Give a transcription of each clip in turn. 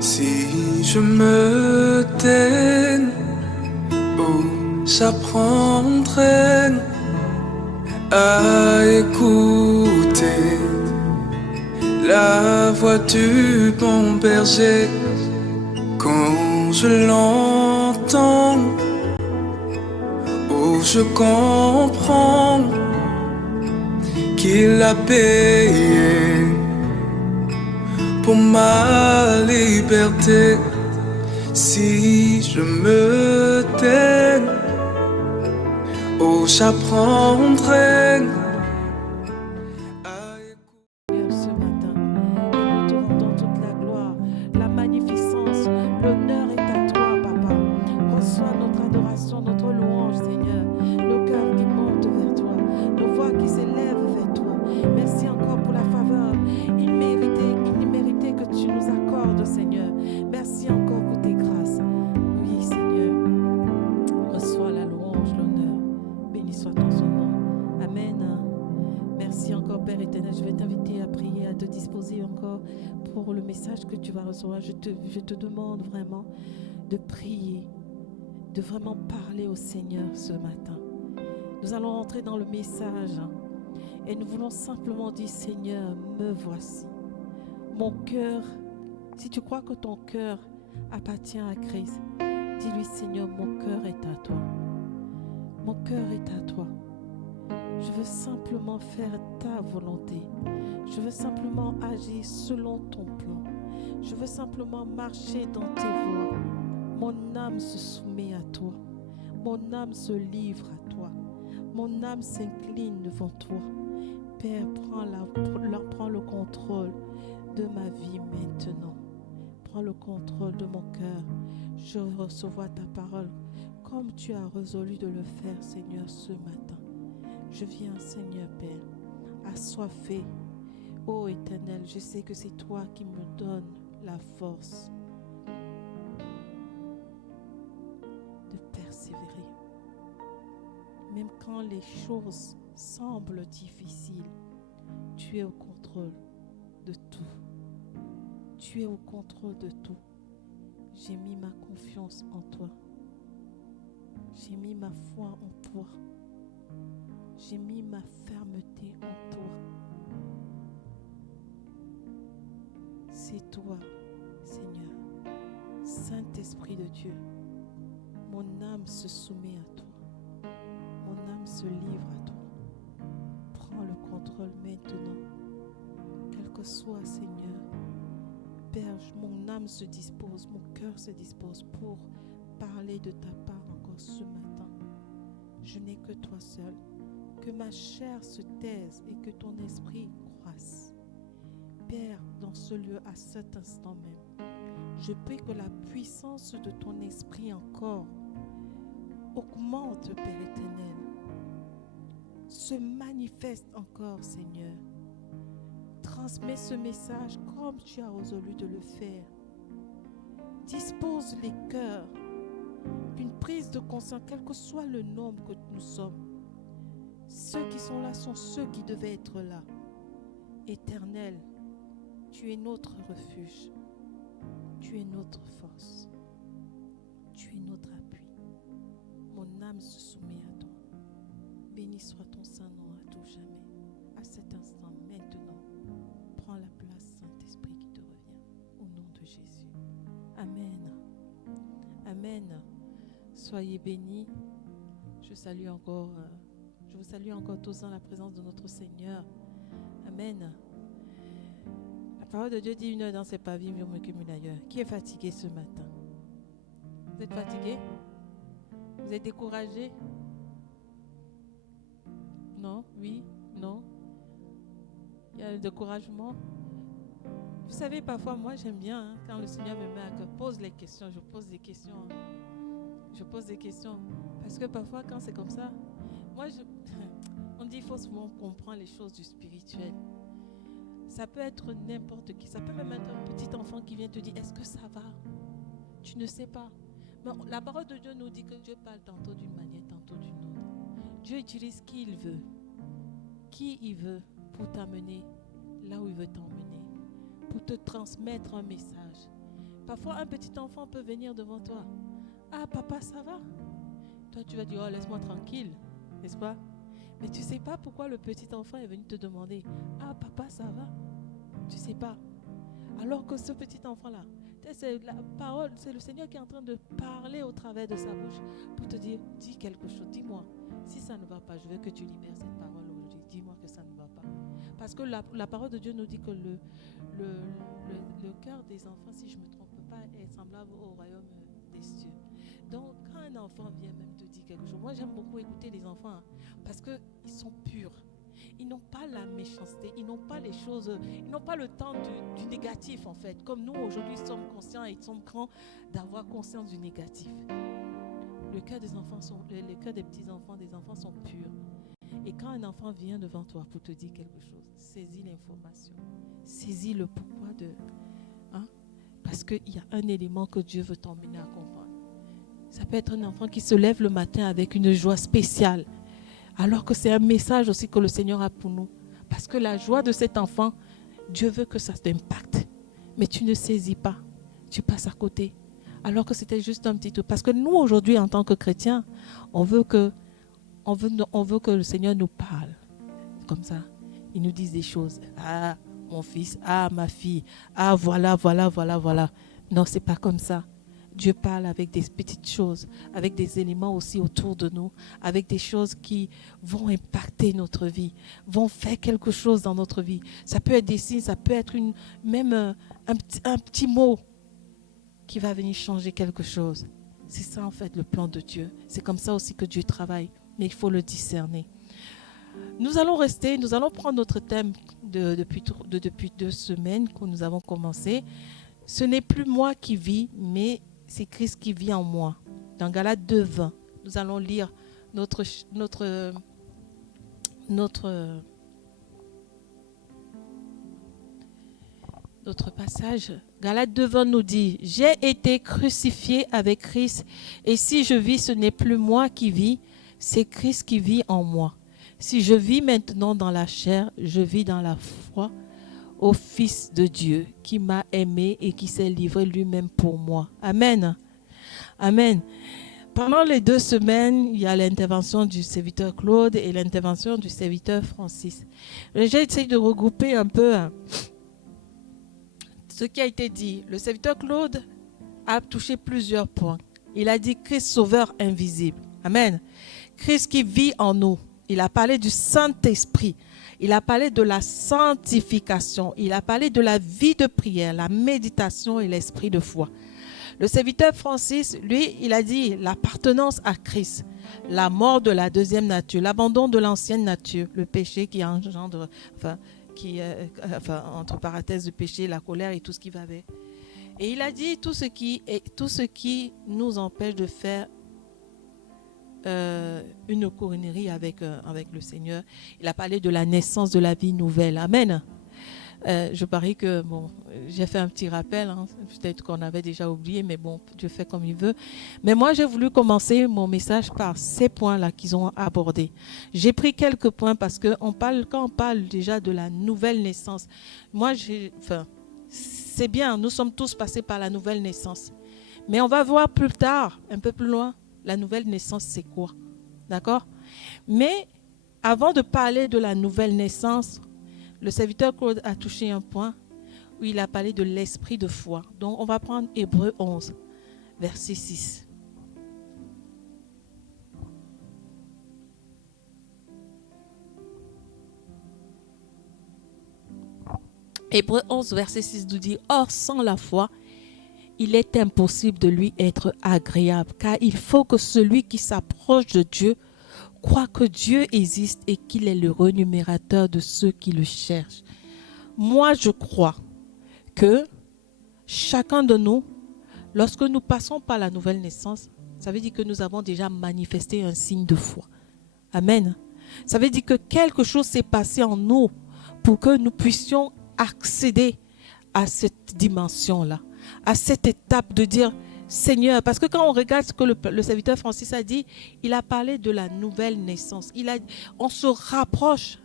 Si je me tais, oh, j'apprendrai à écouter la voix du bon berger. Quand je l'entends, oh, je comprends qu'il a payé pour ma liberté. Si je me tais, oh, j'apprendrai à écouter. Ce matin, et nous te rendons toute la gloire, la magnificence, l'honneur est à toi, Papa. Reçois notre adoration, notre louange, Seigneur. Nos cœurs qui montent vers toi, nos voix qui s'élèvent vers toi. Merci encore pour la faveur imméritée que tu nous accordes, Seigneur. Merci encore pour tes grâces. Oui, Seigneur. Reçois la louange, l'honneur. Béni soit ton nom. Amen. Merci encore, Père éternel. Je vais t'inviter à prier, à te disposer encore pour le message que tu vas recevoir. Je te demande vraiment de prier, de vraiment parler au Seigneur ce matin. Nous allons rentrer dans le message et nous voulons simplement dire, Seigneur, me voici. Mon cœur, si tu crois que ton cœur appartient à Christ, dis-lui, Seigneur, mon cœur est à toi. Mon cœur est à toi. Je veux simplement faire ta volonté. Je veux simplement agir selon ton plan. Je veux simplement marcher dans tes voies. Mon âme se soumet à toi. Mon âme se livre à toi. Mon âme s'incline devant toi. Père, prends le contrôle de ma vie maintenant. Prends le contrôle de mon cœur. Je reçois ta parole comme tu as résolu de le faire, Seigneur, ce matin. Je viens, Seigneur Père, assoiffé. Ô Éternel, je sais que c'est toi qui me donnes la force de persévérer. Même quand les choses semblent difficiles, tu es au contrôle de tout. Tu es au contrôle de tout. J'ai mis ma confiance en toi. J'ai mis ma foi en toi. J'ai mis ma fermeté en toi. C'est toi, Seigneur. Saint-Esprit de Dieu, mon âme se soumet à toi. Mon âme se livre à toi. Prends le contrôle maintenant. Quel que soit, Seigneur, Père, mon âme se dispose, mon cœur se dispose pour parler de ta part encore ce matin. Je n'ai que toi seul. Que ma chair se taise et que ton esprit croisse. Père, dans ce lieu, à cet instant même, je prie que la puissance de ton esprit encore augmente, Père éternel. Se manifeste encore, Seigneur. Transmets ce message comme tu as résolu de le faire. Dispose les cœurs d'une prise de conscience, quel que soit le nombre que nous sommes. Ceux qui sont là sont ceux qui devaient être là. Éternel, tu es notre refuge. Tu es notre force. Tu es notre appui. Mon âme se soumet à toi. Béni soit ton Saint-Nom à tout jamais. À cet instant, maintenant, prends la place, Saint-Esprit, qui te revient. Au nom de Jésus. Amen. Amen. Soyez bénis. Je vous salue encore tous dans la présence de notre Seigneur. Amen. La parole de Dieu dit 1 heure dans ses pavillons, mieux que 1000 ailleurs. Qui est fatigué ce matin? Vous êtes fatigué? Vous êtes découragé? Non? Oui? Non? Il y a le découragement. Vous savez, parfois, moi, j'aime bien quand le Seigneur me met à cœur, pose les questions, je pose des questions. Je pose des questions. Parce que parfois, quand c'est comme ça, on dit qu'il faut souvent comprendre les choses du spirituel. Ça peut être n'importe qui. Ça peut même être un petit enfant qui vient te dire, est-ce que ça va? Tu ne sais pas. Mais la parole de Dieu nous dit que Dieu parle tantôt d'une manière, tantôt d'une autre. Dieu utilise qui il veut pour t'amener là où il veut t'emmener, pour te transmettre un message. Parfois, un petit enfant peut venir devant toi. Ah, papa, ça va? Toi, tu vas dire, oh, laisse-moi tranquille, n'est-ce pas? Mais tu ne sais pas pourquoi le petit enfant est venu te demander, ah, papa, ça va? Tu ne sais pas. Alors que ce petit enfant-là, c'est la parole, c'est le Seigneur qui est en train de parler au travers de sa bouche pour te dire, dis quelque chose, dis-moi. Si ça ne va pas, je veux que tu libères cette parole aujourd'hui. Dis-moi que ça ne va pas. Parce que la parole de Dieu nous dit que le cœur des enfants, si je ne me trompe pas, est semblable au royaume des cieux. Donc, quand un enfant vient même te dire quelque chose, moi j'aime beaucoup écouter les enfants hein, parce qu'ils sont purs. Ils n'ont pas la méchanceté, ils n'ont pas les choses, ils n'ont pas le temps du négatif en fait. Comme nous aujourd'hui sommes conscients et sommes grands d'avoir conscience du négatif. Le cœur des enfants les cœurs des petits enfants, des enfants sont purs. Et quand un enfant vient devant toi pour te dire quelque chose, saisis l'information, saisis le pourquoi de, hein, parce qu'il y a un élément que Dieu veut t'emmener à comprendre. Ça peut être un enfant qui se lève le matin avec une joie spéciale. Alors que c'est un message aussi que le Seigneur a pour nous. Parce que la joie de cet enfant, Dieu veut que ça t'impacte. Mais tu ne saisis pas. Tu passes à côté. Alors que c'était juste un petit truc. Parce que nous, aujourd'hui, en tant que chrétiens, on veut que le Seigneur nous parle. Comme ça. Il nous dise des choses. Ah, mon fils. Ah, ma fille. Ah, voilà. Non, ce n'est pas comme ça. Dieu parle avec des petites choses, avec des éléments aussi autour de nous, avec des choses qui vont impacter notre vie, vont faire quelque chose dans notre vie. Ça peut être des signes, ça peut être même un petit mot qui va venir changer quelque chose. C'est ça en fait le plan de Dieu. C'est comme ça aussi que Dieu travaille, mais il faut le discerner. Nous allons prendre notre thème depuis 2 semaines que nous avons commencé. Ce n'est plus moi qui vis, mais c'est Christ qui vit en moi. Dans Galates 2:20, nous allons lire notre passage. Galates 2:20 nous dit, « J'ai été crucifié avec Christ, et si je vis, ce n'est plus moi qui vis, c'est Christ qui vit en moi. Si je vis maintenant dans la chair, je vis dans la foi au Fils de Dieu qui m'a aimé et qui s'est livré lui-même pour moi. » Amen. Amen. Pendant les 2 semaines, il y a l'intervention du serviteur Claude et l'intervention du serviteur Francis. J'ai essayé de regrouper un peu ce qui a été dit. Le serviteur Claude a touché plusieurs points. Il a dit Christ sauveur invisible. Amen. Christ qui vit en nous. Il a parlé du Saint-Esprit. Il a parlé de la sanctification. Il a parlé de la vie de prière, la méditation et l'esprit de foi. Le serviteur Francis, lui, il a dit l'appartenance à Christ, la mort de la deuxième nature, l'abandon de l'ancienne nature, le péché qui engendre, entre parenthèses, le péché, la colère et tout ce qui va avec. Et il a dit tout ce qui nous empêche de faire une coronerie avec le Seigneur. Il a parlé de la naissance de la vie nouvelle. Amen. Je parie que, j'ai fait un petit rappel, hein, peut-être qu'on avait déjà oublié, mais bon, Dieu fait comme il veut. Mais moi, j'ai voulu commencer mon message par ces points-là qu'ils ont abordés. J'ai pris quelques points parce que quand on parle déjà de la nouvelle naissance, moi, c'est bien, nous sommes tous passés par la nouvelle naissance. Mais on va voir plus tard, un peu plus loin, la nouvelle naissance, c'est quoi? D'accord? Mais avant de parler de la nouvelle naissance, le serviteur Claude a touché un point où il a parlé de l'esprit de foi. Donc, on va prendre Hébreux 11, verset 6. Hébreux 11, verset 6 nous dit « Or, sans la foi, il est impossible de lui être agréable, car il faut que celui qui s'approche de Dieu croit que Dieu existe et qu'il est le rémunérateur de ceux qui le cherchent. » Moi, je crois que chacun de nous, lorsque nous passons par la nouvelle naissance, ça veut dire que nous avons déjà manifesté un signe de foi. Amen. Ça veut dire que quelque chose s'est passé en nous pour que nous puissions accéder à cette dimension-là, à cette étape de dire Seigneur, parce que quand on regarde ce que le serviteur Francis a dit, il a parlé de la nouvelle naissance. On se rapproche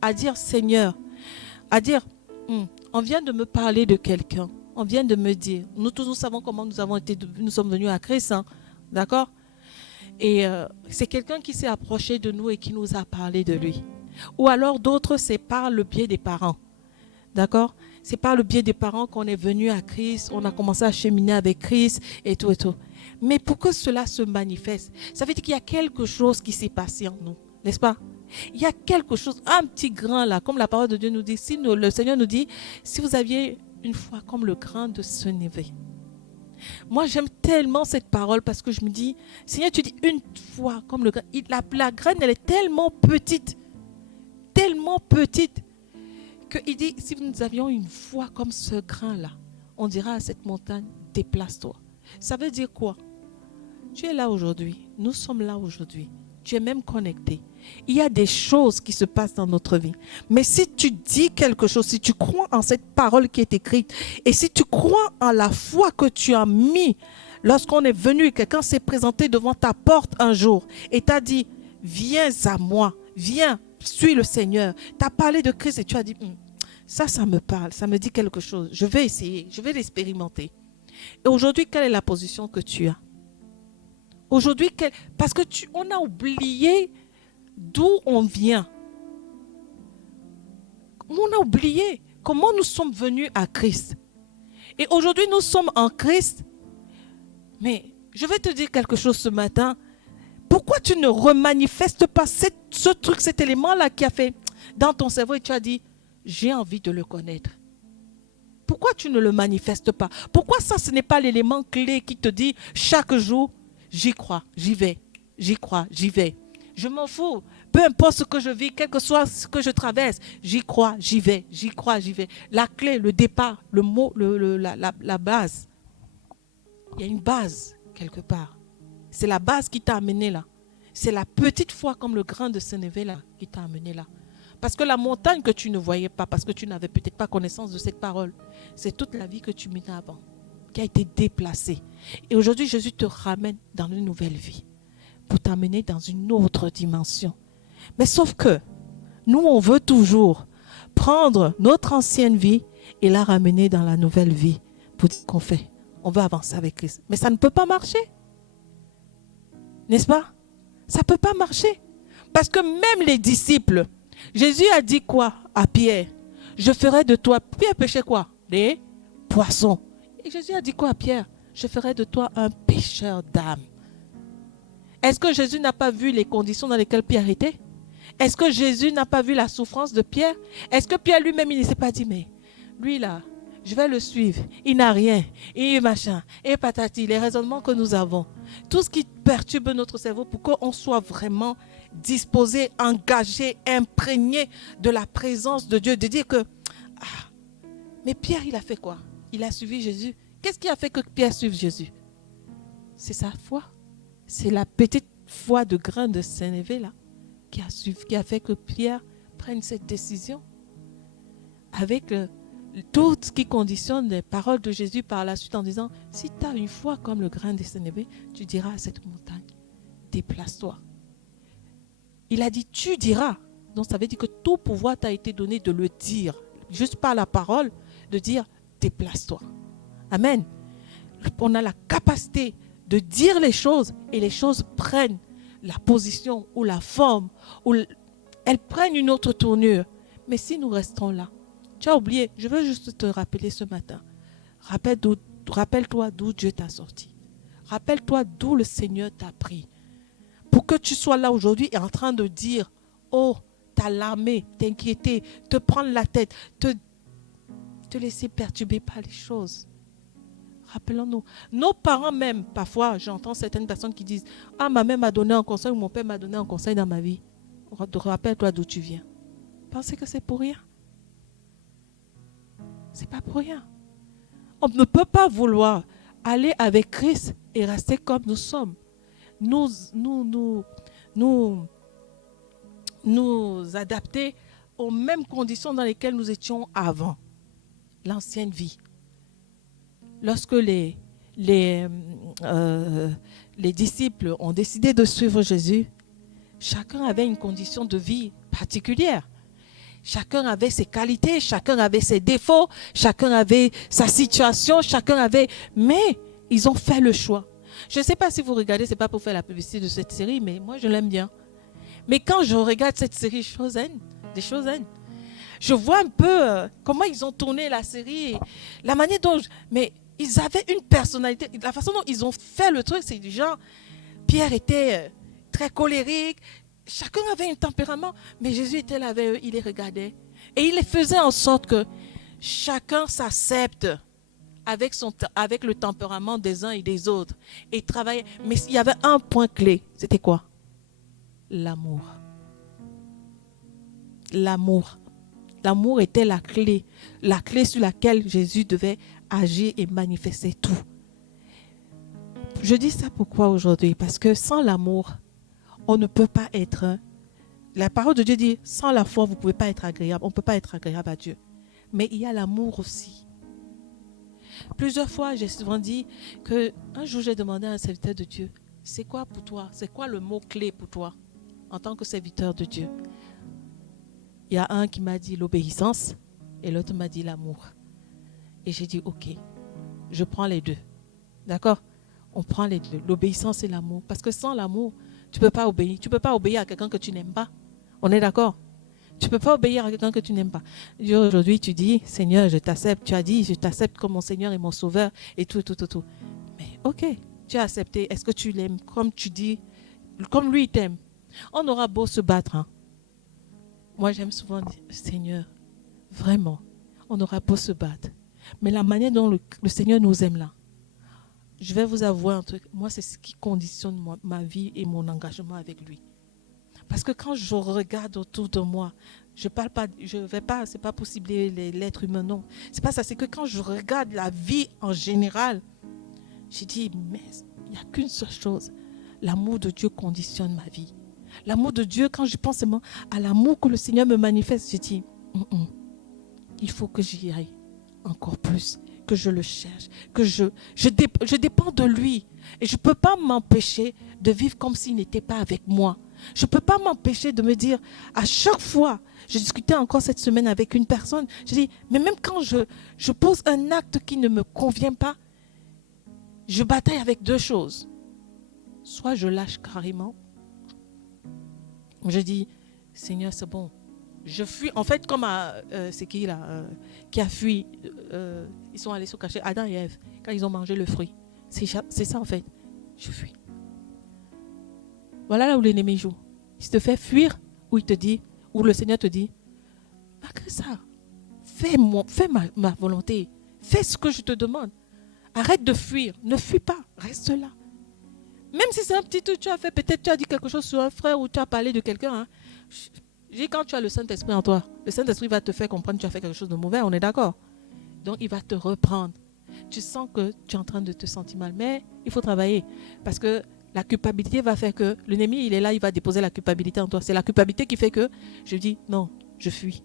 à dire Seigneur, à dire on vient de me parler de quelqu'un, On vient de me dire, nous tous nous savons comment nous sommes venus à Christ, hein? D'accord? Et c'est quelqu'un qui s'est approché de nous et qui nous a parlé de lui. Ou alors d'autres, c'est par le biais des parents. D'accord? C'est par le biais des parents qu'on est venu à Christ, on a commencé à cheminer avec Christ et tout et tout. Mais pour que cela se manifeste, ça veut dire qu'il y a quelque chose qui s'est passé en nous, n'est-ce pas? Il y a quelque chose, un petit grain là, comme la parole de Dieu nous dit. Si le Seigneur nous dit, si vous aviez une foi comme le grain de sénévé. Moi, j'aime tellement cette parole parce que je me dis, Seigneur, tu dis une foi comme le grain. La graine, elle est tellement petite qu'il dit, si nous avions une foi comme ce grain-là, on dira à cette montagne, déplace-toi. Ça veut dire quoi? Tu es là aujourd'hui, nous sommes là aujourd'hui, tu es même connecté. Il y a des choses qui se passent dans notre vie. Mais si tu dis quelque chose, si tu crois en cette parole qui est écrite, et si tu crois en la foi que tu as mis, lorsqu'on est venu et quelqu'un s'est présenté devant ta porte un jour et t'a dit, viens à moi, viens, suis le Seigneur. Tu as parlé de Christ et tu as dit, ça me parle, ça me dit quelque chose. Je vais essayer, je vais l'expérimenter. Et aujourd'hui, quelle est la position que tu as? Aujourd'hui, parce que on a oublié d'où on vient. On a oublié comment nous sommes venus à Christ. Et aujourd'hui, nous sommes en Christ. Mais je vais te dire quelque chose ce matin. Pourquoi tu ne remanifestes pas ce truc, cet élément-là qui a fait dans ton cerveau et tu as dit, j'ai envie de le connaître. Pourquoi tu ne le manifestes pas? Pourquoi ça, ce n'est pas l'élément clé qui te dit chaque jour, j'y crois, j'y vais, j'y crois, j'y vais. Je m'en fous. Peu importe ce que je vis, quel que soit ce que je traverse, j'y crois, j'y vais, j'y crois, j'y vais. La clé, le départ, le mot, la base. Il y a une base quelque part. C'est la base qui t'a amené là. C'est la petite foi comme le grain de sénévé là qui t'a amené là. Parce que la montagne que tu ne voyais pas, parce que tu n'avais peut-être pas connaissance de cette parole, c'est toute la vie que tu menais avant, qui a été déplacée. Et aujourd'hui, Jésus te ramène dans une nouvelle vie, pour t'amener dans une autre dimension. Mais sauf que, nous, on veut toujours prendre notre ancienne vie et la ramener dans la nouvelle vie, pour dire qu'on fait. On veut avancer avec Christ. Mais ça ne peut pas marcher. N'est-ce pas? Ça ne peut pas marcher. Parce que même les disciples, Jésus a dit quoi à Pierre? Je ferai de toi, Pierre pêchait quoi? Des poissons. Et Jésus a dit quoi à Pierre? Je ferai de toi un pêcheur d'âmes. Est-ce que Jésus n'a pas vu les conditions dans lesquelles Pierre était? Est-ce que Jésus n'a pas vu la souffrance de Pierre? Est-ce que Pierre lui-même, il ne s'est pas dit, mais lui là, je vais le suivre, il n'a rien, et machin, et patati, les raisonnements que nous avons, tout ce qui perturbe notre cerveau pour qu'on soit vraiment disposé, engagé, imprégné de la présence de Dieu, de dire que, mais Pierre, il a fait quoi? Il a suivi Jésus. Qu'est-ce qui a fait que Pierre suive Jésus? C'est sa foi. C'est la petite foi de grain de sénévé là qui a fait que Pierre prenne cette décision. Avec tout ce qui conditionne les paroles de Jésus par la suite en disant, si tu as une foi comme le grain de sénévé, tu diras à cette montagne, déplace-toi. Il a dit, tu diras. Donc ça veut dire que tout pouvoir t'a été donné de le dire, juste par la parole, de dire, déplace-toi. Amen. On a la capacité de dire les choses et les choses prennent la position ou la forme, ou elles prennent une autre tournure. Mais si nous restons là, tu as oublié, je veux juste te rappeler ce matin, rappelle-toi d'où Dieu t'a sorti. Rappelle-toi d'où le Seigneur t'a pris. Pour que tu sois là aujourd'hui et en train de dire, oh, t'alarmer, t'inquiéter, te prendre la tête, te laisser perturber par les choses. Rappelons-nous, nos parents même, parfois j'entends certaines personnes qui disent, ah, ma mère m'a donné un conseil ou mon père m'a donné un conseil dans ma vie. Rappelle-toi d'où tu viens. Pensez que c'est pour rien. C'est pas pour rien. On ne peut pas vouloir aller avec Christ et rester comme nous sommes. Nous adapter aux mêmes conditions dans lesquelles nous étions avant l'ancienne vie. Lorsque les disciples ont décidé de suivre Jésus, chacun avait une condition de vie particulière. Chacun avait ses qualités, chacun avait ses défauts, chacun avait sa situation, chacun avait... Mais ils ont fait le choix. Je ne sais pas si vous regardez, ce n'est pas pour faire la publicité de cette série, mais moi je l'aime bien. Mais quand je regarde cette série Chosen, je vois un peu comment ils ont tourné la série, la manière dont... Mais ils avaient une personnalité, la façon dont ils ont fait le truc, c'est du genre... Pierre était très colérique, chacun avait un tempérament, mais Jésus était là avec eux, il les regardait. Et il les faisait en sorte que chacun s'accepte avec le tempérament des uns et des autres. Et travaillait. Mais il y avait un point clé, c'était quoi? L'amour. L'amour. L'amour était la clé sur laquelle Jésus devait agir et manifester tout. Je dis ça pourquoi aujourd'hui? Parce que sans l'amour, on ne peut pas être... La parole de Dieu dit, sans la foi, vous ne pouvez pas être agréable. On ne peut pas être agréable à Dieu. Mais il y a l'amour aussi. Plusieurs fois, j'ai souvent dit qu'un jour, j'ai demandé à un serviteur de Dieu, c'est quoi pour toi? C'est quoi le mot-clé pour toi en tant que serviteur de Dieu? Il y a un qui m'a dit l'obéissance et l'autre m'a dit l'amour. Et j'ai dit, ok, je prends les deux. D'accord? On prend les deux, l'obéissance et l'amour. Parce que sans l'amour, tu ne peux pas obéir. Tu ne peux pas obéir à quelqu'un que tu n'aimes pas. On est d'accord? Tu ne peux pas obéir à quelqu'un que tu n'aimes pas. Aujourd'hui, tu dis, Seigneur, je t'accepte. Tu as dit, je t'accepte comme mon Seigneur et mon Sauveur et tout. Mais ok, tu as accepté. Est-ce que tu l'aimes comme tu dis, comme lui t'aime? On aura beau se battre. Hein. Moi, j'aime souvent dire, Seigneur, vraiment, on aura beau se battre. Mais la manière dont le Seigneur nous aime là, je vais vous avouer un truc. Moi, c'est ce qui conditionne ma vie et mon engagement avec lui. Parce que quand je regarde autour de moi, je parle pas, je vais pas, c'est pas pour cibler l'être humain, non. C'est pas ça, c'est que quand je regarde la vie en général, je dis, mais il n'y a qu'une seule chose. L'amour de Dieu conditionne ma vie. L'amour de Dieu, quand je pense seulement à l'amour que le Seigneur me manifeste, je dis, il faut que j'y aille encore plus, que je le cherche, que je dépends de lui. Et je ne peux pas m'empêcher de vivre comme s'il n'était pas avec moi. Je ne peux pas m'empêcher de me dire, à chaque fois, je discutais encore cette semaine avec une personne, je dis, mais même quand je pose un acte qui ne me convient pas, je bataille avec deux choses. Soit je lâche carrément, je dis, Seigneur, c'est bon. Je fuis, en fait, comme c'est qui là qui a fui, ils sont allés se cacher, Adam et Ève, quand ils ont mangé le fruit. C'est ça en fait, je fuis. Voilà là où l'ennemi joue. Il te fait fuir, ou il te dit, ou le Seigneur te dit, malgré ça, fais ma volonté, fais ce que je te demande. Arrête de fuir, ne fuis pas, reste là. Même si c'est un petit truc que tu as fait, peut-être tu as dit quelque chose sur un frère ou tu as parlé de quelqu'un. Hein. Je dis quand tu as le Saint-Esprit en toi, le Saint-Esprit va te faire comprendre que tu as fait quelque chose de mauvais, on est d'accord? Donc il va te reprendre. Tu sens que tu es en train de te sentir mal, mais il faut travailler. Parce que la culpabilité va faire que l'ennemi, il est là, il va déposer la culpabilité en toi. C'est la culpabilité qui fait que je dis non, je fuis.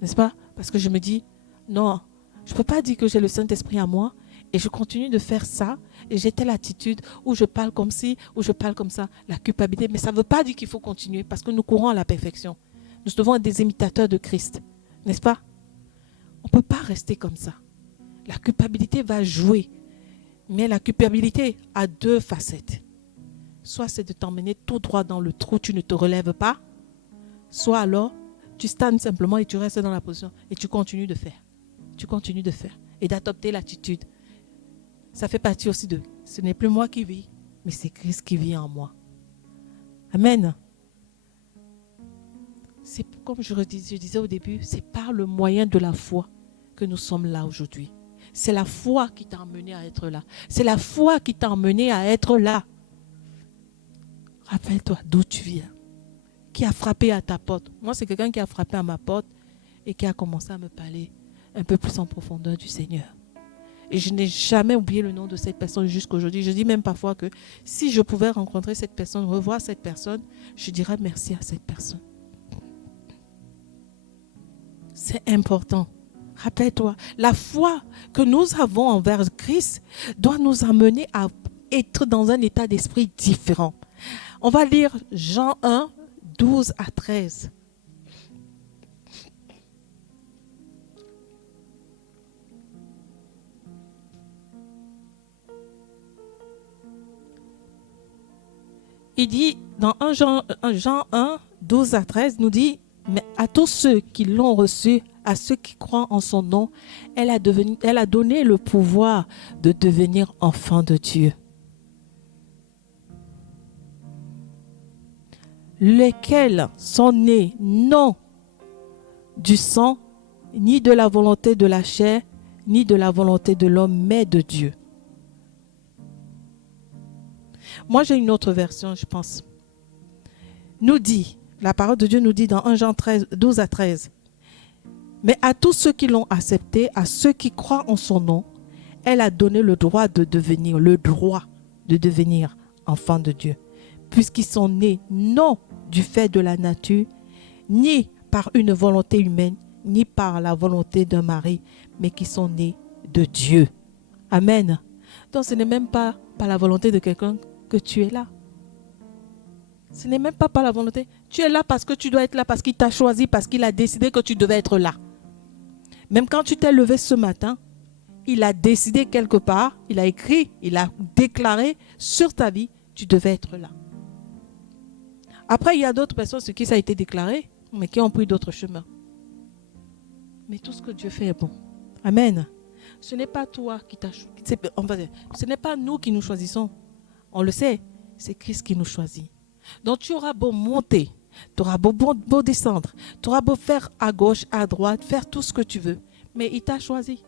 N'est-ce pas? Parce que je me dis non, je ne peux pas dire que j'ai le Saint-Esprit en moi et je continue de faire ça et j'ai telle attitude où je parle comme ci, où je parle comme ça. La culpabilité, mais ça ne veut pas dire qu'il faut continuer parce que nous courons à la perfection. Nous devons être des imitateurs de Christ. N'est-ce pas? On ne peut pas rester comme ça. La culpabilité va jouer. Mais la culpabilité a deux facettes. Soit c'est de t'emmener tout droit dans le trou, tu ne te relèves pas. Soit alors, tu stagnes simplement et tu restes dans la position et tu continues de faire. Tu continues de faire et d'adopter l'attitude. Ça fait partie aussi de, ce n'est plus moi qui vis, mais c'est Christ qui vit en moi. Amen. C'est comme je disais au début, c'est par le moyen de la foi que nous sommes là aujourd'hui. C'est la foi qui t'a emmené à être là. C'est la foi qui t'a emmené à être là. Rappelle-toi d'où tu viens. Qui a frappé à ta porte. Moi, c'est quelqu'un qui a frappé à ma porte et qui a commencé à me parler un peu plus en profondeur du Seigneur. Et je n'ai jamais oublié le nom de cette personne jusqu'à aujourd'hui. Je dis même parfois que si je pouvais rencontrer cette personne, revoir cette personne, je dirais merci à cette personne. C'est important. Rappelle-toi, la foi que nous avons envers Christ doit nous amener à être dans un état d'esprit différent. On va lire Jean 1, 12 à 13. il dit dans 1 Jean 1, 12 à 13, nous dit, mais à tous ceux qui l'ont reçu, à ceux qui croient en son nom, elle a donné le pouvoir de devenir enfants de Dieu. Lesquels sont nés non du sang, ni de la volonté de la chair, ni de la volonté de l'homme, mais de Dieu. Moi, j'ai une autre version, je pense. Nous dit, la parole de Dieu nous dit dans 1 Jean 12 à 13, mais à tous ceux qui l'ont accepté, à ceux qui croient en son nom, elle a donné le droit de devenir enfants de Dieu, puisqu'ils sont nés non du fait de la nature, ni par une volonté humaine, ni par la volonté d'un mari, mais qui sont nés de Dieu. Amen. Donc ce n'est même pas par la volonté de quelqu'un que tu es là. Ce n'est même pas par la volonté. Tu es là parce que tu dois être là, parce qu'il t'a choisi, parce qu'il a décidé que tu devais être là. Même quand tu t'es levé ce matin, il a décidé quelque part, il a écrit, il a déclaré sur ta vie, tu devais être là. Après, il y a d'autres personnes sur qui ça a été déclaré, mais qui ont pris d'autres chemins. Mais tout ce que Dieu fait est bon. Amen. Ce n'est pas toi qui t'as choisi. Ce n'est pas nous qui nous choisissons. On le sait, c'est Christ qui nous choisit. Donc tu auras beau monter, tu auras beau descendre, tu auras beau faire à gauche, à droite, faire tout ce que tu veux. Mais il t'a choisi.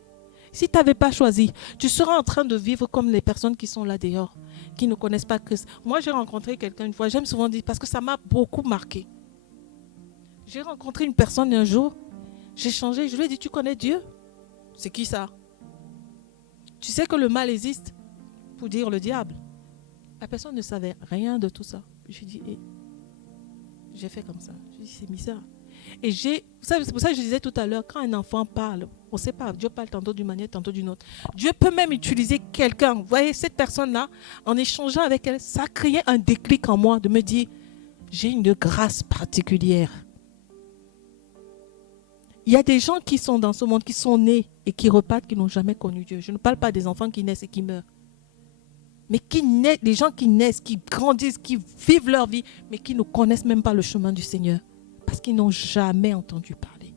Si tu n'avais pas choisi, tu seras en train de vivre comme les personnes qui sont là dehors, qui ne connaissent pas Christ. Moi, j'ai rencontré quelqu'un une fois, j'aime souvent dire, parce que ça m'a beaucoup marqué. J'ai rencontré une personne un jour, j'ai changé, je lui ai dit, tu connais Dieu? C'est qui ça? Tu sais que le mal existe pour dire le diable. La personne ne savait rien de tout ça. Je lui ai dit, j'ai fait comme ça. Je lui ai dit, c'est bizarre. Et c'est pour ça que je disais tout à l'heure, quand un enfant parle, on ne sait pas, Dieu parle tantôt d'une manière, tantôt d'une autre. Dieu peut même utiliser quelqu'un. Vous voyez, cette personne-là, en échangeant avec elle, ça a créé un déclic en moi de me dire, j'ai une grâce particulière. Il y a des gens qui sont dans ce monde, qui sont nés et qui repartent, qui n'ont jamais connu Dieu. Je ne parle pas des enfants qui naissent et qui meurent. Mais des gens qui naissent, qui grandissent, qui vivent leur vie, mais qui ne connaissent même pas le chemin du Seigneur. Parce qu'ils n'ont jamais entendu parler.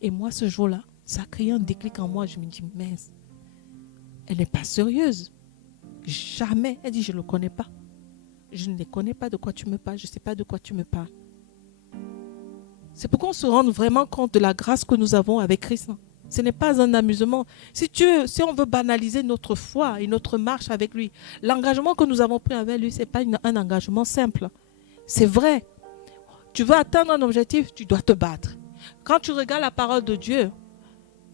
Et moi, ce jour-là, ça a créé un déclic en moi. Je me dis, mince, elle n'est pas sérieuse. Jamais. Elle dit, je ne le connais pas. Je ne les connais pas de quoi tu me parles. Je ne sais pas de quoi tu me parles. C'est pour qu'on se rende vraiment compte de la grâce que nous avons avec Christ. Ce n'est pas un amusement. Si on veut banaliser notre foi et notre marche avec lui, l'engagement que nous avons pris avec lui, ce n'est pas un engagement simple. C'est vrai. Tu veux atteindre un objectif, tu dois te battre. Quand tu regardes la parole de Dieu,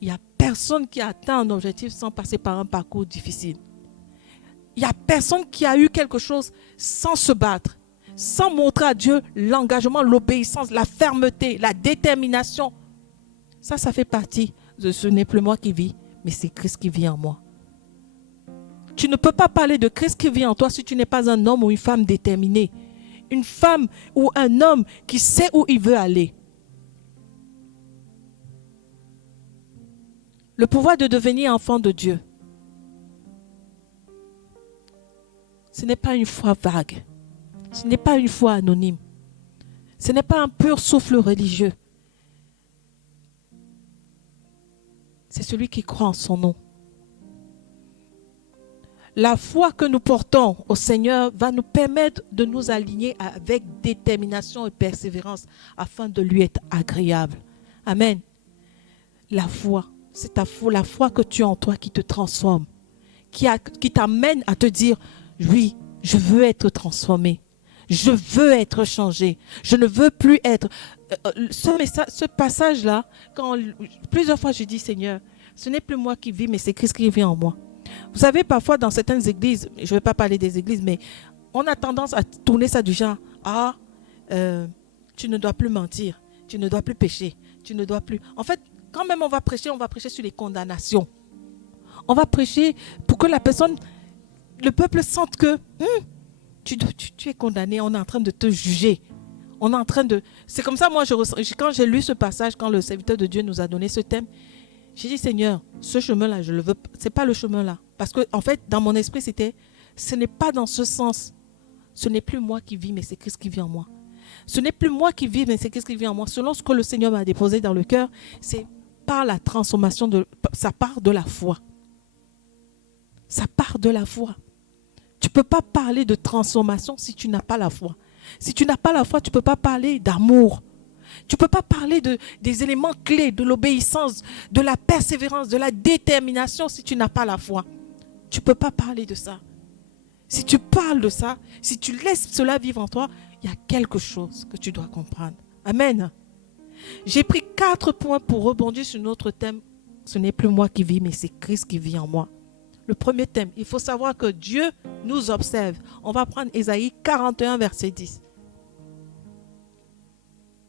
il n'y a personne qui a atteint un objectif sans passer par un parcours difficile. Il n'y a personne qui a eu quelque chose sans se battre, sans montrer à Dieu l'engagement, l'obéissance, la fermeté, la détermination. Ça fait partie de ce n'est plus moi qui vis, mais c'est Christ qui vit en moi. Tu ne peux pas parler de Christ qui vit en toi si tu n'es pas un homme ou une femme déterminée. Une femme ou un homme qui sait où il veut aller. Le pouvoir de devenir enfant de Dieu. Ce n'est pas une foi vague. Ce n'est pas une foi anonyme. Ce n'est pas un pur souffle religieux. C'est celui qui croit en son nom. La foi que nous portons au Seigneur va nous permettre de nous aligner avec détermination et persévérance afin de lui être agréable. Amen. La foi, c'est la foi que tu as en toi qui te transforme, qui t'amène à te dire, oui, je veux être transformé. Je veux être changé. Je ne veux plus être... Ce passage-là, plusieurs fois je dis, Seigneur, ce n'est plus moi qui vis, mais c'est Christ qui vit en moi. Vous savez, parfois dans certaines églises, je ne vais pas parler des églises, mais on a tendance à tourner ça du genre, tu ne dois plus mentir, tu ne dois plus pécher, tu ne dois plus... En fait, quand même on va prêcher sur les condamnations. On va prêcher pour que la personne, le peuple sente que tu es condamné, on est en train de te juger. On est en train de... C'est comme ça, moi, quand j'ai lu ce passage, quand le serviteur de Dieu nous a donné ce thème, j'ai dit, Seigneur, ce chemin-là, je le veux. Ce n'est pas le chemin-là. Parce que, en fait, dans mon esprit, ce n'est pas dans ce sens Ce n'est plus moi qui vis, mais c'est Christ qui vit en moi. Ce n'est plus moi qui vis, mais c'est Christ qui vit en moi. Selon ce que le Seigneur m'a déposé dans le cœur, c'est par la transformation, ça part de la foi. Ça part de la foi. Tu ne peux pas parler de transformation si tu n'as pas la foi. Si tu n'as pas la foi, tu ne peux pas parler d'amour. Tu ne peux pas parler des éléments clés, de l'obéissance, de la persévérance, de la détermination si tu n'as pas la foi. Tu ne peux pas parler de ça. Si tu parles de ça, si tu laisses cela vivre en toi, il y a quelque chose que tu dois comprendre. Amen. J'ai pris 4 points pour rebondir sur notre thème. Ce n'est plus moi qui vis, mais c'est Christ qui vit en moi. Le premier thème, il faut savoir que Dieu nous observe. On va prendre Ésaïe 41, verset 10.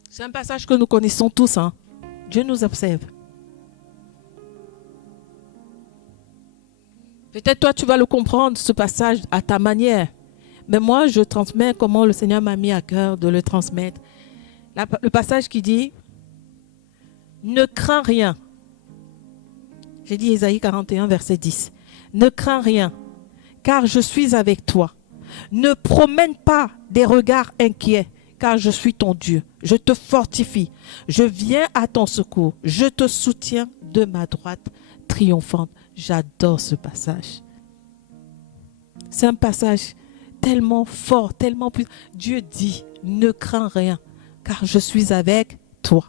C'est un passage que nous connaissons tous. Hein? Dieu nous observe. Peut-être toi, tu vas le comprendre, ce passage, à ta manière. Mais moi, je transmets comment le Seigneur m'a mis à cœur de le transmettre. Le passage qui dit, ne crains rien. J'ai dit Ésaïe 41, verset 10. Ne crains rien, car je suis avec toi. Ne promène pas des regards inquiets, car je suis ton Dieu. Je te fortifie. Je viens à ton secours. Je te soutiens de ma droite triomphante. J'adore ce passage. C'est un passage tellement fort, tellement plus. Dieu dit, ne crains rien, car je suis avec toi.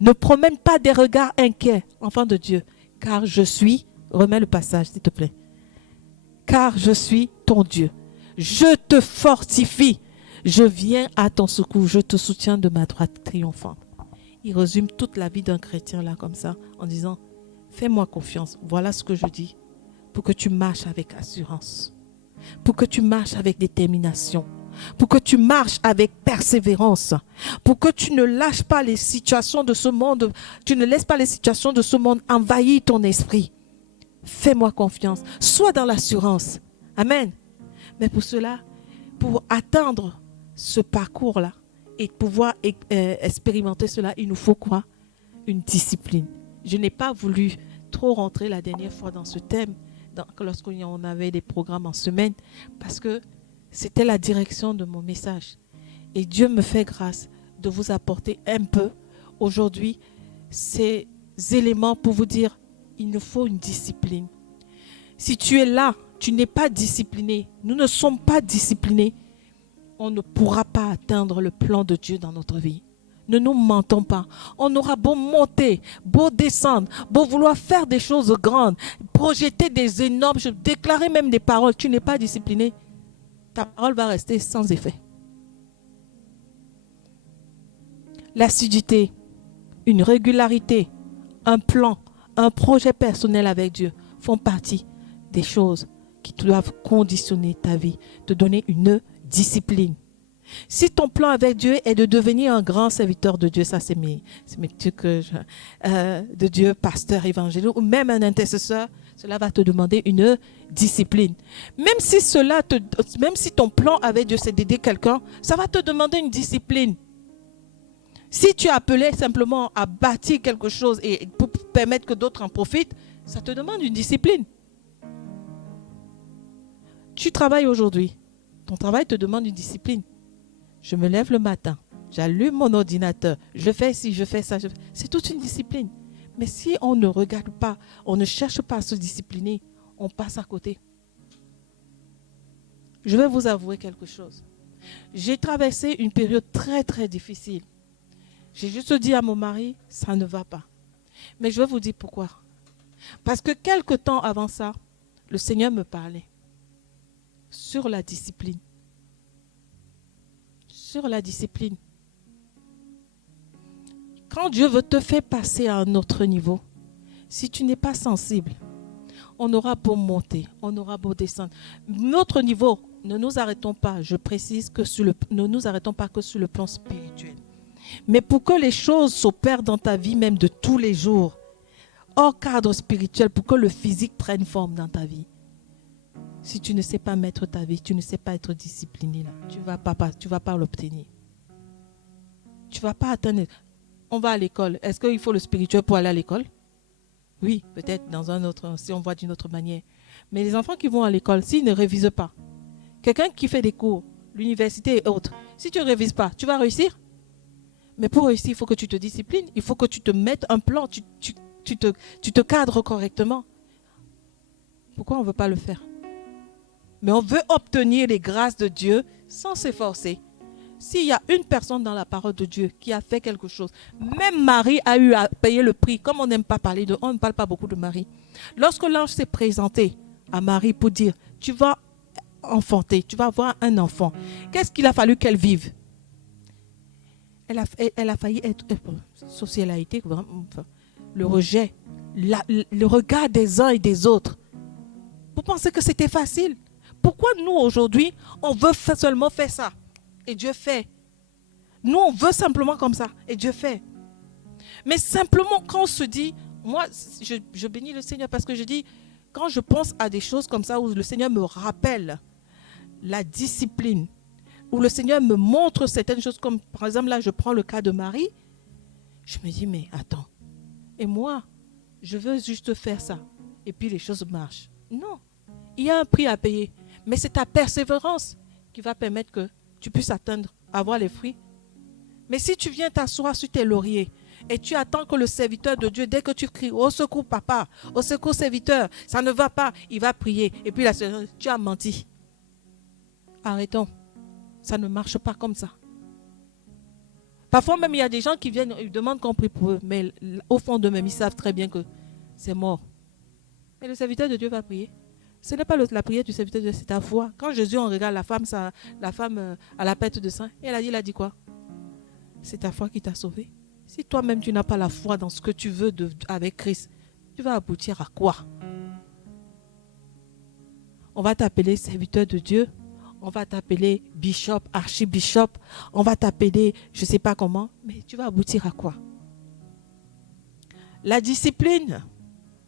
Ne promène pas des regards inquiets, enfant de Dieu, car je suis, remets le passage s'il te plaît, car je suis ton Dieu. Je te fortifie, je viens à ton secours, je te soutiens de ma droite triomphante. Il résume toute la vie d'un chrétien là comme ça, en disant, fais-moi confiance, voilà ce que je dis, pour que tu marches avec assurance, pour que tu marches avec détermination, pour que tu marches avec persévérance, pour que tu ne lâches pas les situations de ce monde, tu ne laisses pas les situations de ce monde envahir ton esprit. Fais-moi confiance, sois dans l'assurance. Amen. Mais pour cela, pour atteindre ce parcours-là et pouvoir expérimenter cela, il nous faut quoi? Une discipline. Je n'ai pas voulu trop rentrer la dernière fois dans ce thème, lorsqu'on avait des programmes en semaine, parce que c'était la direction de mon message. Et Dieu me fait grâce de vous apporter un peu aujourd'hui ces éléments pour vous dire, il nous faut une discipline. Si tu es là, tu n'es pas discipliné, nous ne sommes pas disciplinés, on ne pourra pas atteindre le plan de Dieu dans notre vie. Ne nous mentons pas. On aura beau monter, beau descendre, beau vouloir faire des choses grandes, projeter des énormes choses, déclarer même des paroles. Tu n'es pas discipliné. Ta parole va rester sans effet. L'assiduité, une régularité, un plan, un projet personnel avec Dieu font partie des choses qui doivent conditionner ta vie, te donner une discipline. Si ton plan avec Dieu est de devenir un grand serviteur de Dieu, ça c'est mes trucs de Dieu, pasteur, évangéliste, ou même un intercesseur, cela va te demander une discipline. Même si ton plan avec Dieu c'est d'aider quelqu'un, ça va te demander une discipline. Si tu es appelé simplement à bâtir quelque chose et pour permettre que d'autres en profitent, ça te demande une discipline. Tu travailles aujourd'hui, ton travail te demande une discipline. Je me lève le matin, j'allume mon ordinateur, je fais ci, je fais ça. C'est toute une discipline. Mais si on ne regarde pas, on ne cherche pas à se discipliner, on passe à côté. Je vais vous avouer quelque chose. J'ai traversé une période très très difficile. J'ai juste dit à mon mari, ça ne va pas. Mais je vais vous dire pourquoi. Parce que quelque temps avant ça, le Seigneur me parlait sur la discipline. Sur la discipline. Quand Dieu veut te faire passer à un autre niveau, si tu n'es pas sensible, on aura beau monter, on aura beau descendre. Notre niveau, ne nous arrêtons pas, je précise que ne nous arrêtons pas que sur le plan spirituel. Mais pour que les choses s'opèrent dans ta vie même de tous les jours, hors cadre spirituel, pour que le physique prenne forme dans ta vie, si tu ne sais pas mettre ta vie, tu ne sais pas être discipliné, là, tu ne vas pas l'obtenir. Tu ne vas pas atteindre. On va à l'école. Est-ce qu'il faut le spirituel pour aller à l'école? Oui, peut-être dans un autre, si on voit d'une autre manière. Mais les enfants qui vont à l'école, s'ils ne révisent pas, quelqu'un qui fait des cours, l'université et autres. Si tu ne révises pas, tu vas réussir. Mais pour réussir, il faut que tu te disciplines. Il faut que tu te mettes un plan. Tu te cadres correctement. Pourquoi on ne veut pas le faire? Mais on veut obtenir les grâces de Dieu sans s'efforcer. S'il y a une personne dans la parole de Dieu qui a fait quelque chose, même Marie a eu à payer le prix. Comme on n'aime pas parler de, on ne parle pas beaucoup de Marie. Lorsque l'ange s'est présenté à Marie pour dire, tu vas enfanter, tu vas avoir un enfant. Qu'est-ce qu'il a fallu qu'elle vive? Elle a failli être, sauf elle a été, le rejet, le regard des uns et des autres. Vous pensez que c'était facile? Pourquoi nous, aujourd'hui, on veut seulement faire ça? Et Dieu fait. Nous, on veut simplement comme ça. Et Dieu fait. Mais simplement, quand on se dit, moi, je bénis le Seigneur parce que je dis, quand je pense à des choses comme ça, où le Seigneur me rappelle la discipline, où le Seigneur me montre certaines choses, comme par exemple, là, je prends le cas de Marie, je me dis, mais attends, et moi, je veux juste faire ça. Et puis les choses marchent. Non, il y a un prix à payer. Mais c'est ta persévérance qui va permettre que tu puisses atteindre, avoir les fruits. Mais si tu viens t'asseoir sur tes lauriers et tu attends que le serviteur de Dieu, dès que tu cries, au secours papa, au secours serviteur, ça ne va pas, il va prier. Et puis là, tu as menti. Arrêtons. Ça ne marche pas comme ça. Parfois même, il y a des gens qui viennent, ils demandent qu'on prie pour eux, mais au fond d'eux-mêmes, ils savent très bien que c'est mort. Et le serviteur de Dieu va prier. Ce n'est pas la prière du serviteur de Dieu, c'est ta foi. Quand Jésus, on regarde la femme à la perte de sang, et elle a dit quoi? C'est ta foi qui t'a sauvé. Si toi-même, tu n'as pas la foi dans ce que tu veux avec Christ, tu vas aboutir à quoi? On va t'appeler serviteur de Dieu, on va t'appeler bishop, archibishop, on va t'appeler je ne sais pas comment, mais tu vas aboutir à quoi? La discipline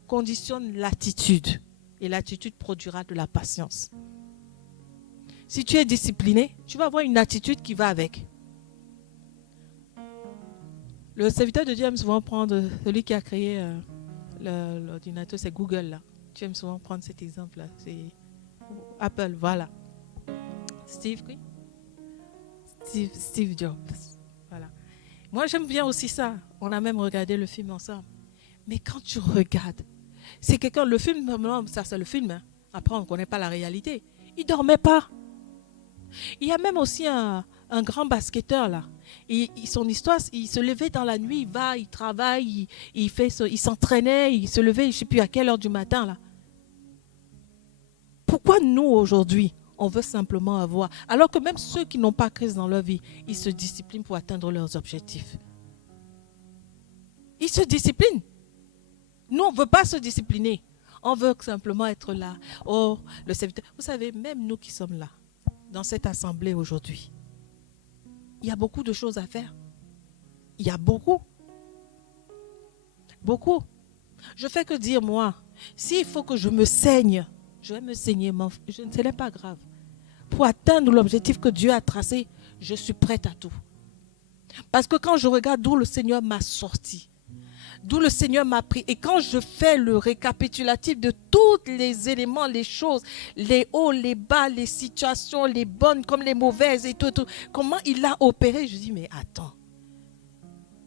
conditionne l'attitude. Et l'attitude produira de la patience. Si tu es discipliné, tu vas avoir une attitude qui va avec. Le serviteur de Dieu aime souvent prendre, celui qui a créé l'ordinateur, c'est Google là. Tu aimes souvent prendre cet exemple là. C'est Apple, voilà. Steve Jobs. Voilà. Moi j'aime bien aussi ça. On a même regardé le film ensemble. Mais quand tu regardes, c'est quelqu'un, le film, ça c'est le film. Hein. Après, on ne connaît pas la réalité. Il ne dormait pas. Il y a même aussi un grand basketteur là. Son histoire, il se levait dans la nuit, il travaille, il s'entraînait, il se levait, je ne sais plus à quelle heure du matin là. Pourquoi nous aujourd'hui, on veut simplement avoir, alors que même ceux qui n'ont pas Christ dans leur vie, ils se disciplinent pour atteindre leurs objectifs. Ils se disciplinent. Nous, on ne veut pas se discipliner. On veut simplement être là. Oh, le serviteur. Vous savez, même nous qui sommes là, dans cette assemblée aujourd'hui, il y a beaucoup de choses à faire. Il y a beaucoup. Beaucoup. Je fais que dire, moi, s'il faut que je me saigne, je vais me saigner. Ce n'est pas grave. Pour atteindre l'objectif que Dieu a tracé, je suis prête à tout. Parce que quand je regarde d'où le Seigneur m'a sorti, d'où le Seigneur m'a pris. Et quand je fais le récapitulatif de tous les éléments, les choses, les hauts, les bas, les situations, les bonnes comme les mauvaises et tout, comment il a opéré, je dis, mais attends,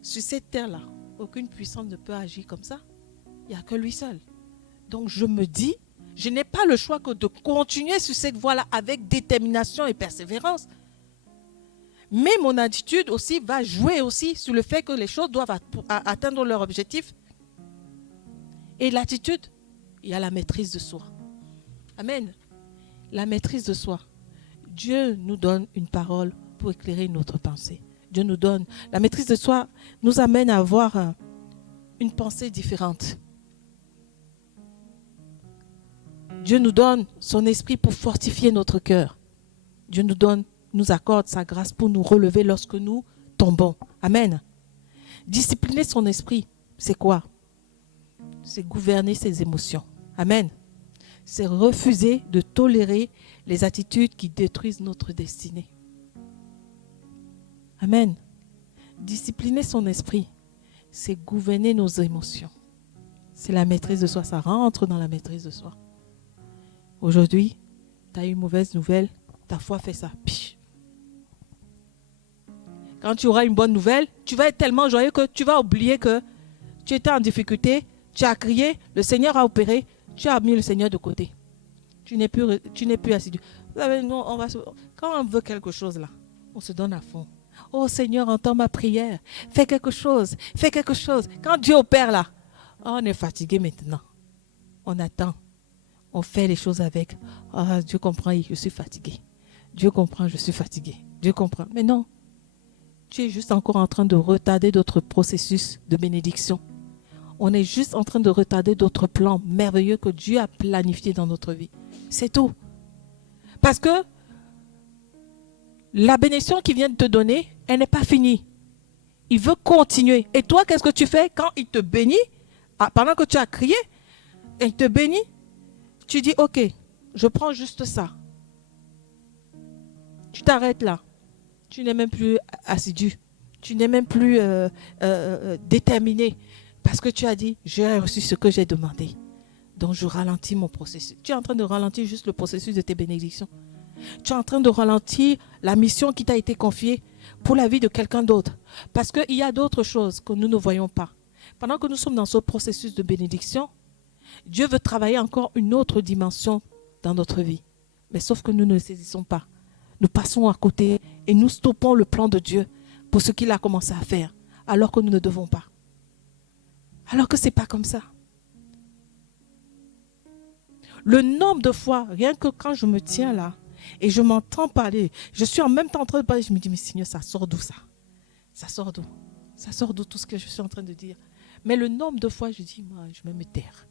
sur cette terre-là, aucune puissance ne peut agir comme ça. Il n'y a que lui seul. Donc je me dis, je n'ai pas le choix que de continuer sur cette voie-là avec détermination et persévérance. Mais mon attitude aussi va jouer aussi sur le fait que les choses doivent atteindre leur objectif. Et l'attitude, il y a la maîtrise de soi. Amen. La maîtrise de soi. Dieu nous donne une parole pour éclairer notre pensée. Dieu nous donne. La maîtrise de soi nous amène à avoir une pensée différente. Dieu nous donne son esprit pour fortifier notre cœur. Dieu nous accorde sa grâce pour nous relever lorsque nous tombons. Amen. Discipliner son esprit, c'est quoi? C'est gouverner ses émotions. Amen. C'est refuser de tolérer les attitudes qui détruisent notre destinée. Amen. Discipliner son esprit, c'est gouverner nos émotions. C'est la maîtrise de soi, ça rentre dans la maîtrise de soi. Aujourd'hui, tu as eu une mauvaise nouvelle, ta foi fait ça. Pich. Quand tu auras une bonne nouvelle, tu vas être tellement joyeux que tu vas oublier que tu étais en difficulté, tu as crié, le Seigneur a opéré, tu as mis le Seigneur de côté. Tu n'es plus assidu. Vous savez, nous, quand on veut quelque chose là, on se donne à fond. Oh Seigneur, entends ma prière. Fais quelque chose, fais quelque chose. Quand Dieu opère là, on est fatigué maintenant. On attend. On fait les choses avec. Ah, Dieu comprend, je suis fatigué. Dieu comprend, je suis fatigué. Dieu comprend. Mais non. Tu es juste encore en train de retarder d'autres processus de bénédiction. On est juste en train de retarder d'autres plans merveilleux que Dieu a planifiés dans notre vie. C'est tout. Parce que la bénédiction qu'il vient de te donner, elle n'est pas finie. Il veut continuer. Et toi, qu'est-ce que tu fais quand il te bénit? Pendant que tu as crié, il te bénit. Tu dis, ok, je prends juste ça. Tu t'arrêtes là. Tu n'es même plus assidu. Tu n'es même plus déterminé. Parce que tu as dit, j'ai reçu ce que j'ai demandé. Donc je ralentis mon processus. Tu es en train de ralentir juste le processus de tes bénédictions. Tu es en train de ralentir la mission qui t'a été confiée pour la vie de quelqu'un d'autre. Parce qu'il y a d'autres choses que nous ne voyons pas. Pendant que nous sommes dans ce processus de bénédiction, Dieu veut travailler encore une autre dimension dans notre vie. Mais sauf que nous ne le saisissons pas. Nous passons à côté et nous stoppons le plan de Dieu pour ce qu'il a commencé à faire, alors que nous ne devons pas. Alors que ce n'est pas comme ça. Le nombre de fois, rien que quand je me tiens là et je m'entends parler, je suis en même temps en train de parler, je me dis, mais Seigneur, ça sort d'où ça? Ça sort d'où? Ça sort d'où tout ce que je suis en train de dire? Mais le nombre de fois, je dis, moi, je vais me taire.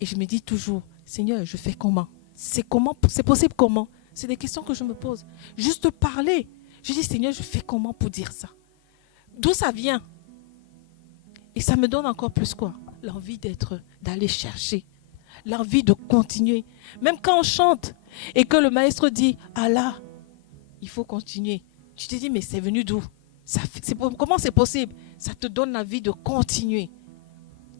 Et je me dis toujours, Seigneur, je fais comment? C'est possible comment? C'est des questions que je me pose. Juste parler. Je dis, Seigneur, je fais comment pour dire ça? D'où ça vient? Et ça me donne encore plus quoi? L'envie d'aller chercher. L'envie de continuer. Même quand on chante et que le maître dit, ah là, il faut continuer. Tu te dis, mais c'est venu d'où? Comment c'est possible? Ça te donne l'envie de continuer.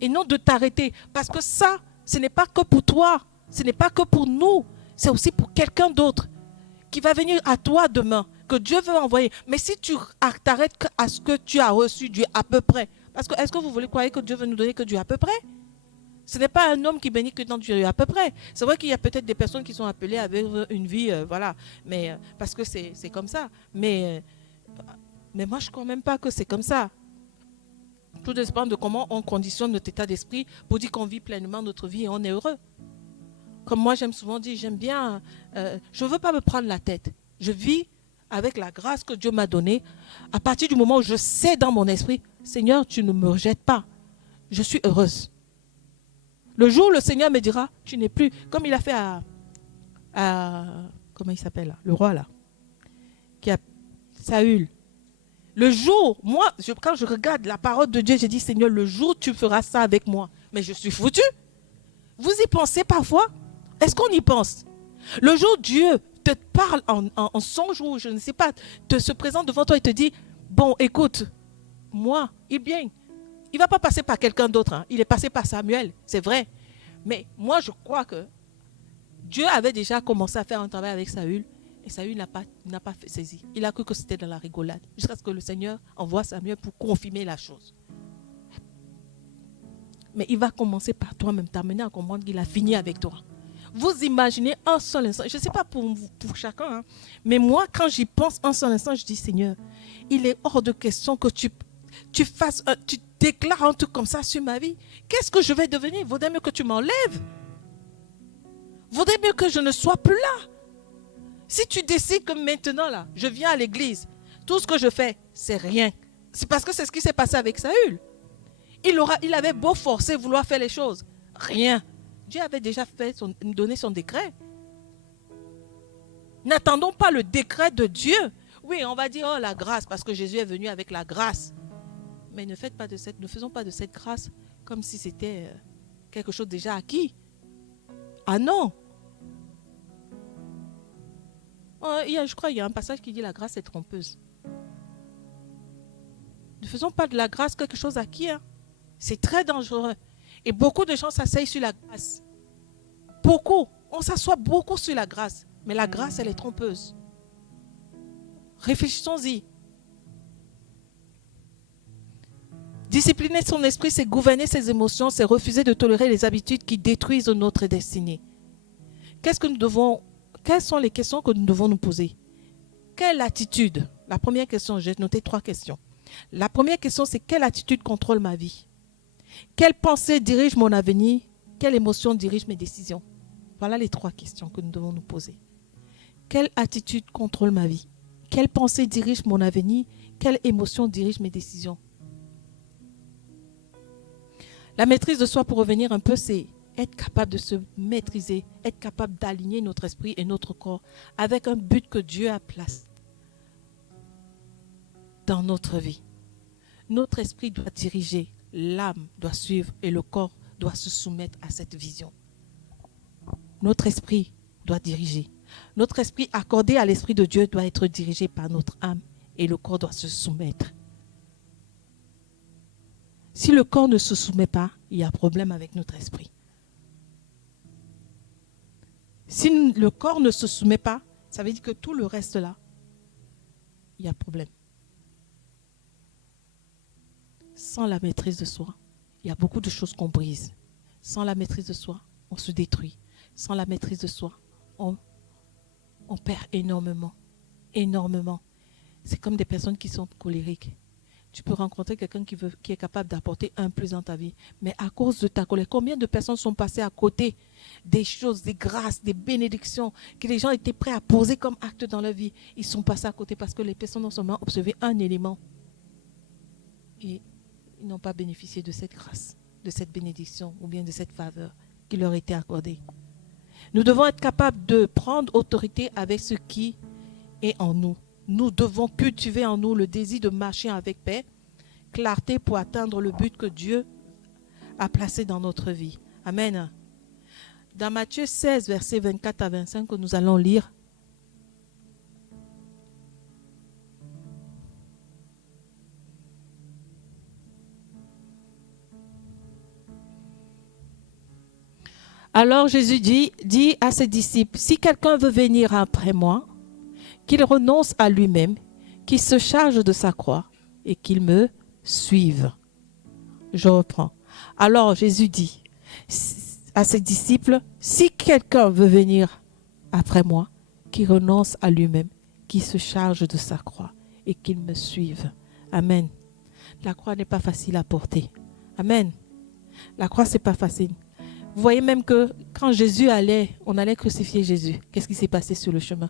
Et non de t'arrêter. Parce que ça, ce n'est pas que pour toi. Ce n'est pas que pour nous. C'est aussi pour quelqu'un d'autre qui va venir à toi demain, que Dieu veut envoyer. Mais si tu t'arrêtes à ce que tu as reçu du à peu près, parce que est-ce que vous voulez croire que Dieu veut nous donner que du à peu près? Ce n'est pas un homme qui bénit que dans du à peu près. C'est vrai qu'il y a peut-être des personnes qui sont appelées à vivre une vie, voilà, mais parce que c'est comme ça. Mais moi, je ne crois même pas que c'est comme ça. Tout dépend de comment on conditionne notre état d'esprit pour dire qu'on vit pleinement notre vie et on est heureux. Comme moi, j'aime souvent dire, j'aime bien, je ne veux pas me prendre la tête. Je vis avec la grâce que Dieu m'a donnée. À partir du moment où je sais dans mon esprit, Seigneur, tu ne me rejettes pas. Je suis heureuse. Le jour où le Seigneur me dira, tu n'es plus, comme il a fait à comment il s'appelle là, le roi là, qui a Saül. Le jour, moi, quand je regarde la parole de Dieu, je dis, Seigneur, le jour où tu feras ça avec moi, mais je suis foutu. Vous y pensez parfois? Est-ce qu'on y pense? Le jour où Dieu te parle en songe ou je ne sais pas, se présente devant toi et te dit, bon, écoute, moi, il ne va pas passer par quelqu'un d'autre. Hein. Il est passé par Samuel, c'est vrai. Mais moi, je crois que Dieu avait déjà commencé à faire un travail avec Saül et Saül n'a pas saisi. Il a cru que c'était dans la rigolade. Jusqu'à ce que le Seigneur envoie Samuel pour confirmer la chose. Mais il va commencer par toi-même, t'amener à comprendre qu'il a fini avec toi. Vous imaginez un seul instant, je ne sais pas pour chacun, hein, mais moi, quand j'y pense un seul instant, je dis, Seigneur, il est hors de question que tu déclares un truc comme ça sur ma vie. Qu'est-ce que je vais devenir? Vaudrait mieux que tu m'enlèves. Vaudrait mieux que je ne sois plus là. Si tu décides que maintenant, là, je viens à l'église, tout ce que je fais, c'est rien. C'est parce que c'est ce qui s'est passé avec Saül. Il avait beau forcer, vouloir faire les choses. Rien. Dieu avait déjà donné son décret. N'attendons pas le décret de Dieu. Oui, on va dire, oh la grâce, parce que Jésus est venu avec la grâce. Mais ne faisons pas de cette grâce comme si c'était quelque chose déjà acquis. Ah non. Je crois qu'il y a un passage qui dit la grâce est trompeuse. Ne faisons pas de la grâce quelque chose acquis. Hein. C'est très dangereux. Et beaucoup de gens s'asseyent sur la grâce. Beaucoup. On s'assoit beaucoup sur la grâce. Mais la grâce, elle est trompeuse. Réfléchissons-y. Discipliner son esprit, c'est gouverner ses émotions, c'est refuser de tolérer les habitudes qui détruisent notre destinée. Quelles sont les questions que nous devons nous poser? Quelle attitude? La première question, j'ai noté 3 questions. La première question, c'est quelle attitude contrôle ma vie? Quelle pensée dirige mon avenir? Quelle émotion dirige mes décisions? Voilà les 3 questions que nous devons nous poser. Quelle attitude contrôle ma vie? Quelle pensée dirige mon avenir? Quelle émotion dirige mes décisions? La maîtrise de soi, pour revenir un peu, c'est être capable de se maîtriser, être capable d'aligner notre esprit et notre corps avec un but que Dieu a placé dans notre vie. Notre esprit doit diriger, l'âme doit suivre et le corps doit se soumettre à cette vision. Notre esprit doit diriger. Notre esprit accordé à l'Esprit de Dieu doit être dirigé par notre âme et le corps doit se soumettre. Si le corps ne se soumet pas, il y a un problème avec notre esprit. Si le corps ne se soumet pas, ça veut dire que tout le reste là, il y a problème. Sans la maîtrise de soi, il y a beaucoup de choses qu'on brise. Sans la maîtrise de soi, on se détruit. Sans la maîtrise de soi, on perd énormément. Énormément. C'est comme des personnes qui sont colériques. Tu peux rencontrer quelqu'un qui est capable d'apporter un plus dans ta vie. Mais à cause de ta colère, combien de personnes sont passées à côté des choses, des grâces, des bénédictions que les gens étaient prêts à poser comme acte dans leur vie? Ils sont passés à côté parce que les personnes ont seulement observé un élément. Et ils n'ont pas bénéficié de cette grâce, de cette bénédiction ou bien de cette faveur qui leur était accordée. Nous devons être capables de prendre autorité avec ce qui est en nous. Nous devons cultiver en nous le désir de marcher avec paix, clarté pour atteindre le but que Dieu a placé dans notre vie. Amen. Dans Matthieu 16, versets 24 à 25 que nous allons lire, alors Jésus dit à ses disciples, si quelqu'un veut venir après moi, qu'il renonce à lui-même, qu'il se charge de sa croix et qu'il me suive. Je reprends. Alors Jésus dit à ses disciples, si quelqu'un veut venir après moi, qu'il renonce à lui-même, qu'il se charge de sa croix et qu'il me suive. Amen. La croix n'est pas facile à porter. Amen. La croix, c'est pas facile. Vous voyez même que quand Jésus on allait crucifier Jésus. Qu'est-ce qui s'est passé sur le chemin?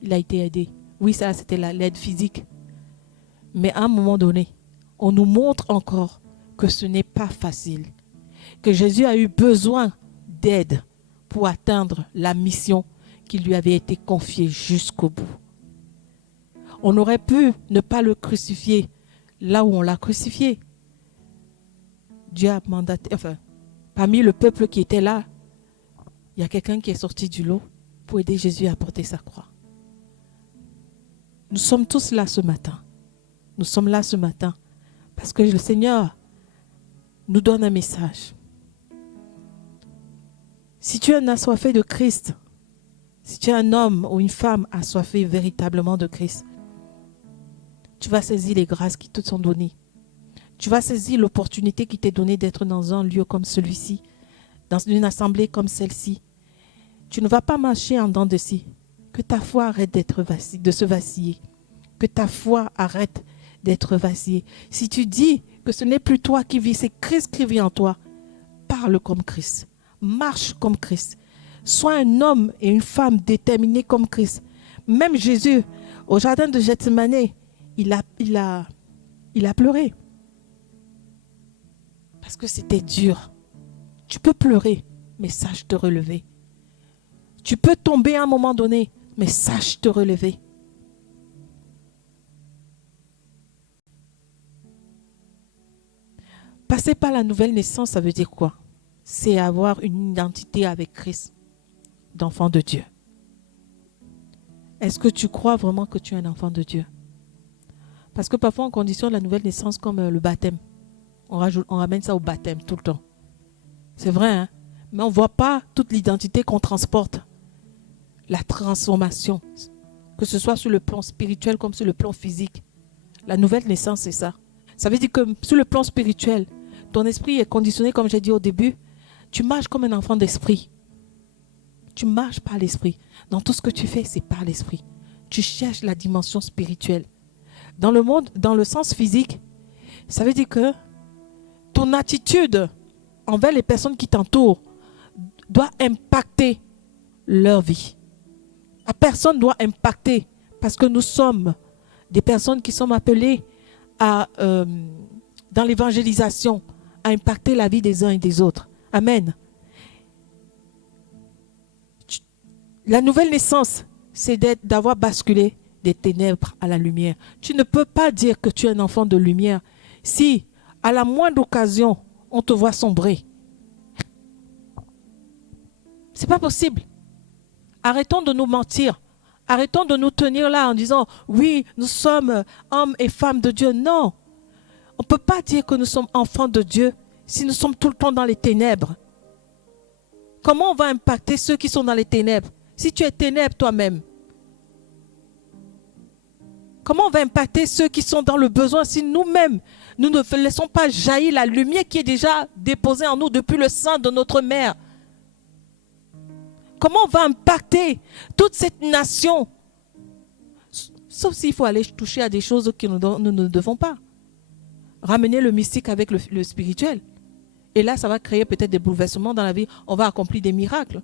Il a été aidé. Oui, ça, c'était l'aide physique. Mais à un moment donné, on nous montre encore que ce n'est pas facile. Que Jésus a eu besoin d'aide pour atteindre la mission qui lui avait été confiée jusqu'au bout. On aurait pu ne pas le crucifier là où on l'a crucifié. Dieu a mandaté, parmi le peuple qui était là, il y a quelqu'un qui est sorti du lot pour aider Jésus à porter sa croix. Nous sommes tous là ce matin. Nous sommes là ce matin parce que le Seigneur nous donne un message. Si tu es un assoiffé de Christ, si tu es un homme ou une femme assoiffé véritablement de Christ, tu vas saisir les grâces qui te sont données. Tu vas saisir l'opportunité qui t'est donnée d'être dans un lieu comme celui-ci, dans une assemblée comme celle-ci. Tu ne vas pas marcher en dents de scie. Que ta foi arrête de se vaciller. Que ta foi arrête d'être vacillée. Si tu dis que ce n'est plus toi qui vis, c'est Christ qui vit en toi, parle comme Christ. Marche comme Christ. Sois un homme et une femme déterminés comme Christ. Même Jésus, au jardin de Gethsémani, il a pleuré. Parce que c'était dur. Tu peux pleurer, mais sache te relever. Tu peux tomber à un moment donné, mais sache te relever. Passer par la nouvelle naissance, ça veut dire quoi? C'est avoir une identité avec Christ, d'enfant de Dieu. Est-ce que tu crois vraiment que tu es un enfant de Dieu? Parce que parfois on conditionne la nouvelle naissance comme le baptême. On ramène ça au baptême tout le temps. C'est vrai, hein? Mais on ne voit pas toute l'identité qu'on transporte. La transformation, que ce soit sur le plan spirituel comme sur le plan physique. La nouvelle naissance, c'est ça. Ça veut dire que sur le plan spirituel, ton esprit est conditionné, comme j'ai dit au début. Tu marches comme un enfant d'esprit. Tu marches par l'esprit. Dans tout ce que tu fais, c'est par l'esprit. Tu cherches la dimension spirituelle. Dans le monde, dans le sens physique, ça veut dire que ton attitude envers les personnes qui t'entourent doit impacter leur vie. La personne doit impacter parce que nous sommes des personnes qui sommes appelées à, dans l'évangélisation, à impacter la vie des uns et des autres. Amen. La nouvelle naissance, c'est d'avoir basculé des ténèbres à la lumière. Tu ne peux pas dire que tu es un enfant de lumière si, à la moindre occasion, on te voit sombrer. C'est pas possible. Arrêtons de nous mentir. Arrêtons de nous tenir là en disant, oui, nous sommes hommes et femmes de Dieu. Non. On ne peut pas dire que nous sommes enfants de Dieu si nous sommes tout le temps dans les ténèbres. Comment on va impacter ceux qui sont dans les ténèbres? Si tu es ténèbres toi-même. Comment on va impacter ceux qui sont dans le besoin si nous-mêmes, nous ne laissons pas jaillir la lumière qui est déjà déposée en nous depuis le sein de notre mère? Comment on va impacter toute cette nation? Sauf s'il faut aller toucher à des choses que nous ne devons pas. Ramener le mystique avec le spirituel. Et là, ça va créer peut-être des bouleversements dans la vie. On va accomplir des miracles.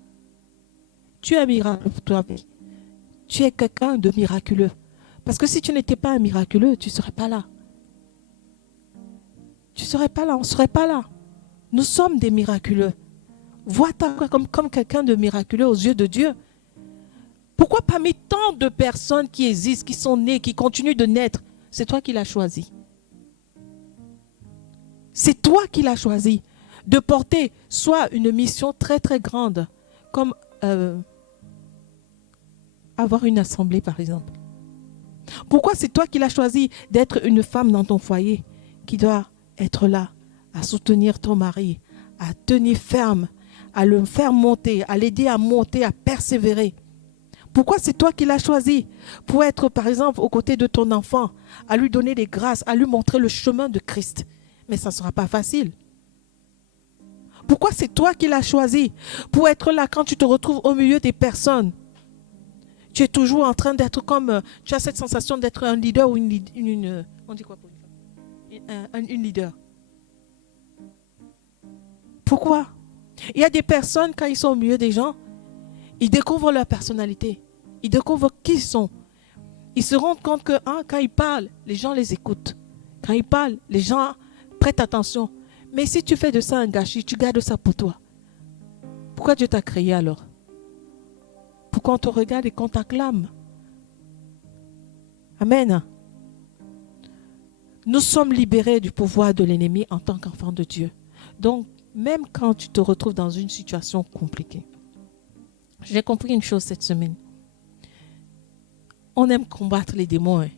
Tu es un miracle pour toi. Tu es quelqu'un de miraculeux. Parce que si tu n'étais pas un miraculeux, tu ne serais pas là. Tu ne serais pas là, on ne serait pas là. Nous sommes des miraculeux. Vois-toi comme quelqu'un de miraculeux aux yeux de Dieu. Pourquoi parmi tant de personnes qui existent, qui sont nées, qui continuent de naître, c'est toi qui l'as choisi? C'est toi qui l'as choisi de porter soit une mission très très grande, comme avoir une assemblée par exemple. Pourquoi c'est toi qui l'as choisi d'être une femme dans ton foyer qui doit être là à soutenir ton mari, à tenir ferme, à le faire monter, à l'aider à monter, à persévérer? Pourquoi c'est toi qui l'as choisi pour être par exemple aux côtés de ton enfant, à lui donner des grâces, à lui montrer le chemin de Christ? Mais ça ne sera pas facile. Pourquoi c'est toi qui l'as choisi pour être là quand tu te retrouves au milieu des personnes? Tu es toujours en train d'être comme, tu as cette sensation d'être un leader ou on dit quoi pour une leader. Pourquoi? Il y a des personnes, quand ils sont au milieu des gens, ils découvrent leur personnalité. Ils découvrent qui ils sont. Ils se rendent compte que quand ils parlent, les gens les écoutent. Quand ils parlent, les gens prêtent attention. Mais si tu fais de ça un gâchis, tu gardes ça pour toi. Pourquoi Dieu t'a créé alors? Pourquoi on te regarde et qu'on t'acclame? Amen. Nous sommes libérés du pouvoir de l'ennemi en tant qu'enfants de Dieu. Donc, même quand tu te retrouves dans une situation compliquée, j'ai compris une chose cette semaine. On aime combattre les démons. Hein.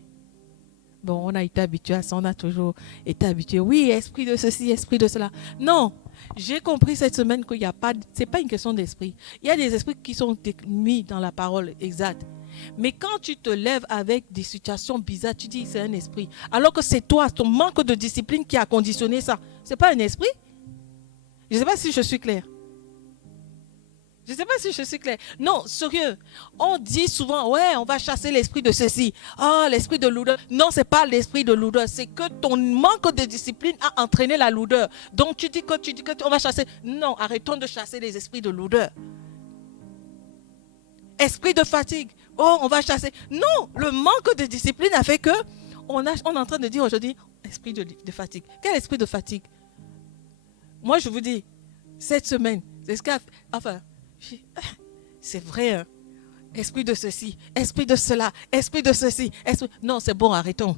Bon, on a été habitué à ça, on a toujours été habitué. Oui, esprit de ceci, esprit de cela. Non, j'ai compris cette semaine qu'il n'y a pas, c'est pas une question d'esprit. Il y a des esprits qui sont mis dans la parole exacte. Mais quand tu te lèves avec des situations bizarres, tu dis c'est un esprit. Alors que c'est toi, ton manque de discipline qui a conditionné ça. C'est pas un esprit? Je ne sais pas si je suis claire. Je ne sais pas si je suis claire. Non, sérieux. On dit souvent, ouais, on va chasser l'esprit de ceci. Ah, l'esprit de lourdeur. Non, ce n'est pas l'esprit de lourdeur. C'est que ton manque de discipline a entraîné la lourdeur. Donc, tu dis que on va chasser. Non, arrêtons de chasser les esprits de lourdeur. Esprit de fatigue. Oh, on va chasser. Non, le manque de discipline a fait que on est en train de dire aujourd'hui, esprit de fatigue. Quel esprit de fatigue? Moi, je vous dis, cette semaine, c'est ce qu'a fait. Enfin, c'est vrai, hein? Esprit de ceci, esprit de cela, esprit de ceci. Non, c'est bon, arrêtons.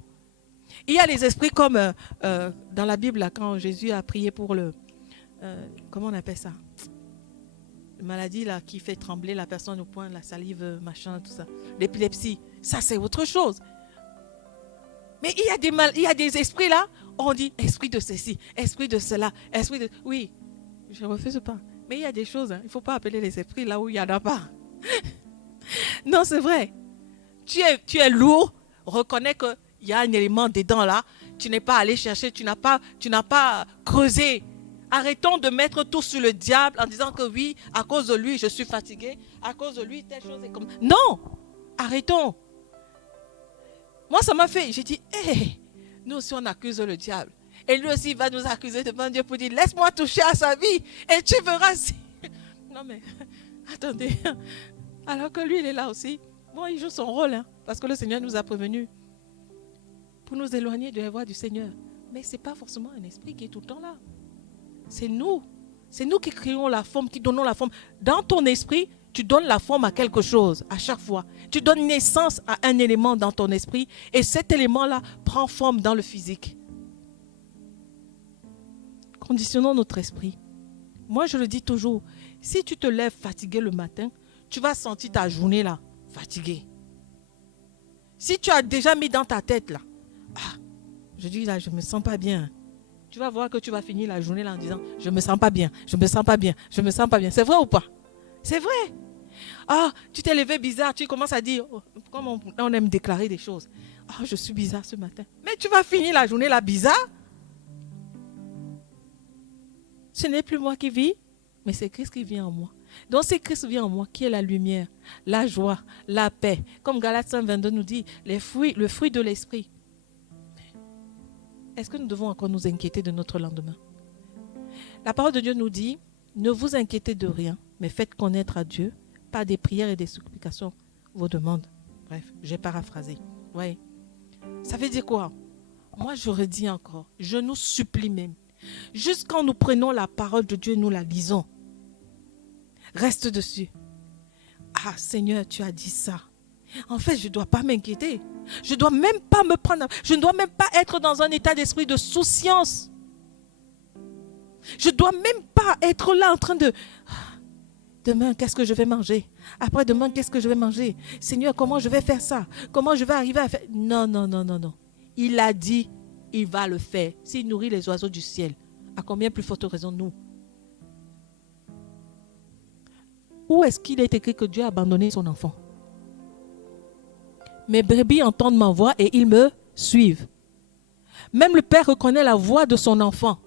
Il y a les esprits comme dans la Bible, là, quand Jésus a prié pour le... comment on appelle ça? La maladie là, qui fait trembler la personne au point, la salive, machin, tout ça. L'épilepsie, ça c'est autre chose. Mais il y a des esprits là, on dit esprit de ceci, esprit de cela, esprit de... Oui, je ne refuse pas. Mais il y a des choses, hein, il ne faut pas appeler les esprits là où il n'y en a pas. Non, c'est vrai. Tu es lourd, reconnais qu'il y a un élément dedans là. tu n'es pas allé chercher, tu n'as pas creusé. Arrêtons de mettre tout sur le diable en disant que oui, à cause de lui, je suis fatigué, à cause de lui, telle chose est comme... Non, arrêtons. Moi, ça m'a fait, j'ai dit, hé, nous aussi on accuse le diable. Et lui aussi, il va nous accuser devant Dieu pour dire, laisse-moi toucher à sa vie et tu verras si... Non mais, attendez, alors que lui, il est là aussi. Bon, il joue son rôle, hein, parce que le Seigneur nous a prévenus pour nous éloigner de la voie du Seigneur. Mais ce n'est pas forcément un esprit qui est tout le temps là. C'est nous qui créons la forme, qui donnons la forme. Dans ton esprit, tu donnes la forme à quelque chose à chaque fois. Tu donnes naissance à un élément dans ton esprit et cet élément-là prend forme dans le physique. Conditionnons notre esprit. Moi, je le dis toujours, si tu te lèves fatigué le matin, tu vas sentir ta journée là, fatiguée. Si tu as déjà mis dans ta tête là, je dis là, je ne me sens pas bien. Tu vas voir que tu vas finir la journée là en disant, je ne me sens pas bien, je ne me sens pas bien, je ne me sens pas bien. C'est vrai ou pas? C'est vrai. Tu t'es levé bizarre, tu commences à dire, comme on aime déclarer des choses. Je suis bizarre ce matin. Mais tu vas finir la journée là bizarre. Ce n'est plus moi qui vis, mais c'est Christ qui vit en moi. Donc c'est Christ qui vit en moi, qui est la lumière, la joie, la paix. Comme Galates 5:22 nous dit, le fruit de l'esprit. Est-ce que nous devons encore nous inquiéter de notre lendemain? La parole de Dieu nous dit, ne vous inquiétez de rien, mais faites connaître à Dieu, par des prières et des supplications, vos demandes. Bref, j'ai paraphrasé. Ouais. Ça veut dire quoi? Moi, je redis encore, je nous supplie même. Juste quand nous prenons la parole de Dieu, nous la lisons. Reste dessus. Seigneur, tu as dit ça. En fait, je ne dois pas m'inquiéter. Je ne dois même pas me prendre... Je ne dois même pas être dans un état d'esprit de souciance. Je ne dois même pas être là en train de... Demain, qu'est-ce que je vais manger? Après demain, qu'est-ce que je vais manger? Seigneur, comment je vais faire ça? Comment je vais arriver à faire... Non. Il a dit, il va le faire. S'il nourrit les oiseaux du ciel, à combien plus forte raison nous? Où est-ce qu'il est écrit que Dieu a abandonné son enfant? Mes brebis entendent ma voix et ils me suivent. Même le père reconnaît la voix de son enfant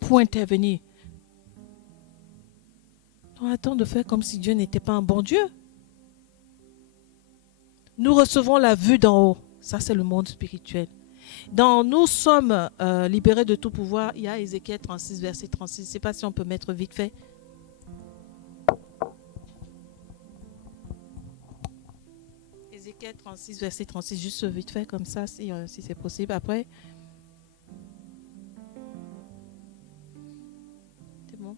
pour intervenir. On attend de faire comme si Dieu n'était pas un bon Dieu. Nous recevons la vue d'en haut. Ça, c'est le monde spirituel. Dans nous sommes libérés de tout pouvoir. Il y a Ézéchiel 36, verset 36. Je ne sais pas si on peut mettre vite fait. Ézéchiel 36, verset 36, juste vite fait comme ça, si c'est possible. Après, c'est bon.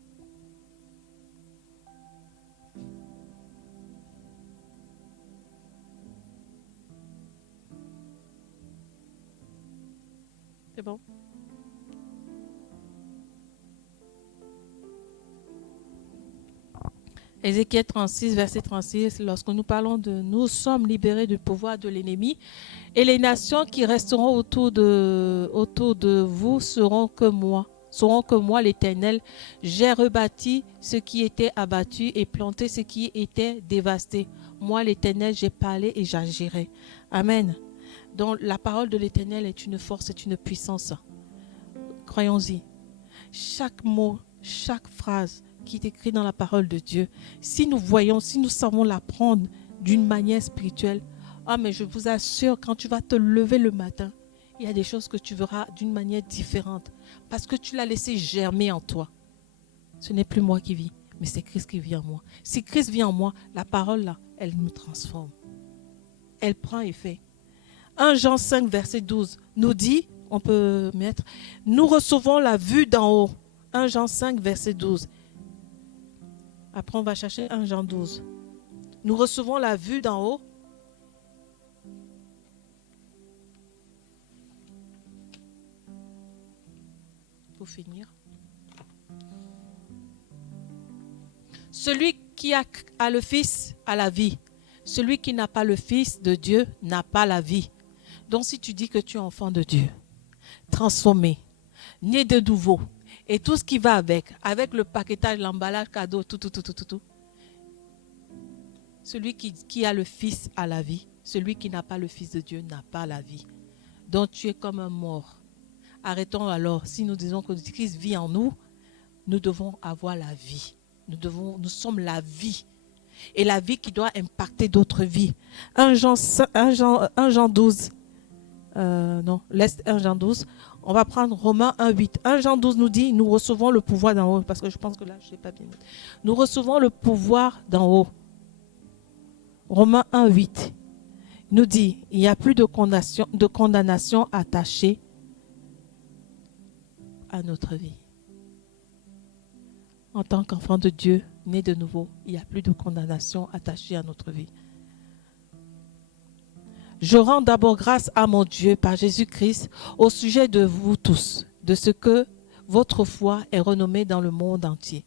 C'est bon. Ézéchiel 36, verset 36, lorsque nous parlons de « Nous sommes libérés du pouvoir de l'ennemi et les nations qui resteront autour de vous seront que moi, l'Éternel. J'ai rebâti ce qui était abattu et planté ce qui était dévasté. Moi, l'Éternel, j'ai parlé et j'agirai. » Amen. Donc, la parole de l'Éternel est une force, est une puissance. Croyons-y. Chaque mot, chaque phrase qui est écrit dans la parole de Dieu, si nous voyons, si nous savons l'apprendre d'une manière spirituelle, mais je vous assure, quand tu vas te lever le matin, il y a des choses que tu verras d'une manière différente parce que tu l'as laissé germer en toi. Ce n'est plus moi qui vis, mais c'est Christ qui vit en moi. Si Christ vit en moi, la parole là, elle nous transforme. Elle prend effet. 1 Jean 5, verset 12 nous dit, on peut mettre, nous recevons la vue d'en haut. 1 Jean 5, verset 12. Après, on va chercher 1 Jean 12. Nous recevons la vue d'en haut. Pour finir. Celui qui a le Fils a la vie. Celui qui n'a pas le Fils de Dieu n'a pas la vie. Donc, si tu dis que tu es enfant de Dieu, transformé, né de nouveau, et tout ce qui va avec le paquetage, l'emballage, cadeau, tout. Celui qui a le Fils a la vie. Celui qui n'a pas le Fils de Dieu n'a pas la vie. Donc tu es comme un mort. Arrêtons alors. Si nous disons que Christ vit en nous, nous devons avoir la vie. Nous sommes la vie. Et la vie qui doit impacter d'autres vies. 1 Jean 12. Laisse 1 Jean 12. On va prendre Romains 1, 8. 1 Jean 12 nous dit, nous recevons le pouvoir d'en haut. Parce que je pense que là, je ne sais pas bien. Nous recevons le pouvoir d'en haut. Romains 1, 8 nous dit, il n'y a plus de condamnation attachée à notre vie. En tant qu'enfant de Dieu, né de nouveau, il n'y a plus de condamnation attachée à notre vie. Je rends d'abord grâce à mon Dieu par Jésus-Christ au sujet de vous tous, de ce que votre foi est renommée dans le monde entier.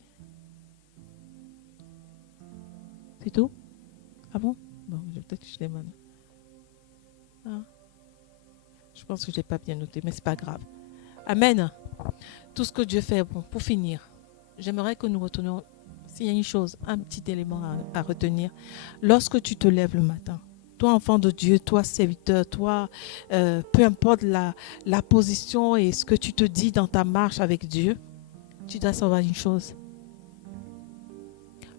C'est tout? Ah bon? Bon, je vais peut-être jeter ma main. Ah. Je pense que je ne l'ai pas bien noté, mais ce n'est pas grave. Amen. Tout ce que Dieu fait, bon, pour finir, j'aimerais que nous retenions, s'il y a une chose, un petit élément à retenir. Lorsque tu te lèves le matin, toi enfant de Dieu, toi serviteur, toi, peu importe la position et ce que tu te dis dans ta marche avec Dieu, tu dois savoir une chose.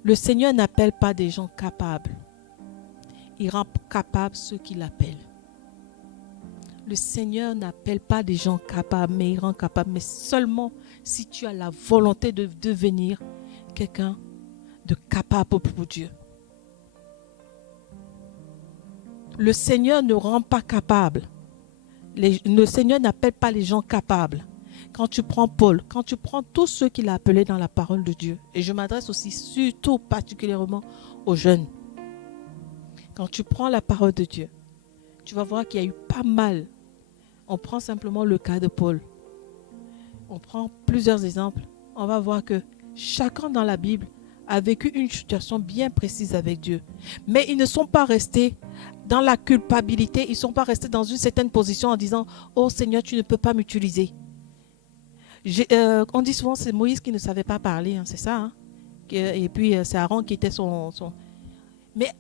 Le Seigneur n'appelle pas des gens capables. Il rend capables ceux qui l'appellent. Le Seigneur n'appelle pas des gens capables, mais il rend capables. Mais seulement si tu as la volonté de devenir quelqu'un de capable pour Dieu. Le Seigneur ne rend pas capable. Le Seigneur n'appelle pas les gens capables. Quand tu prends Paul, quand tu prends tous ceux qu'il a appelés dans la parole de Dieu, et je m'adresse aussi surtout particulièrement aux jeunes. Quand tu prends la parole de Dieu, tu vas voir qu'il y a eu pas mal. On prend simplement le cas de Paul. On prend plusieurs exemples. On va voir que chacun dans la Bible a vécu une situation bien précise avec Dieu. Mais ils ne sont pas restés dans la culpabilité. Ils ne sont pas restés dans une certaine position en disant « Oh Seigneur, tu ne peux pas m'utiliser. » On dit souvent c'est Moïse qui ne savait pas parler, hein, c'est ça. Hein? Et puis c'est Aaron qui était son... Mais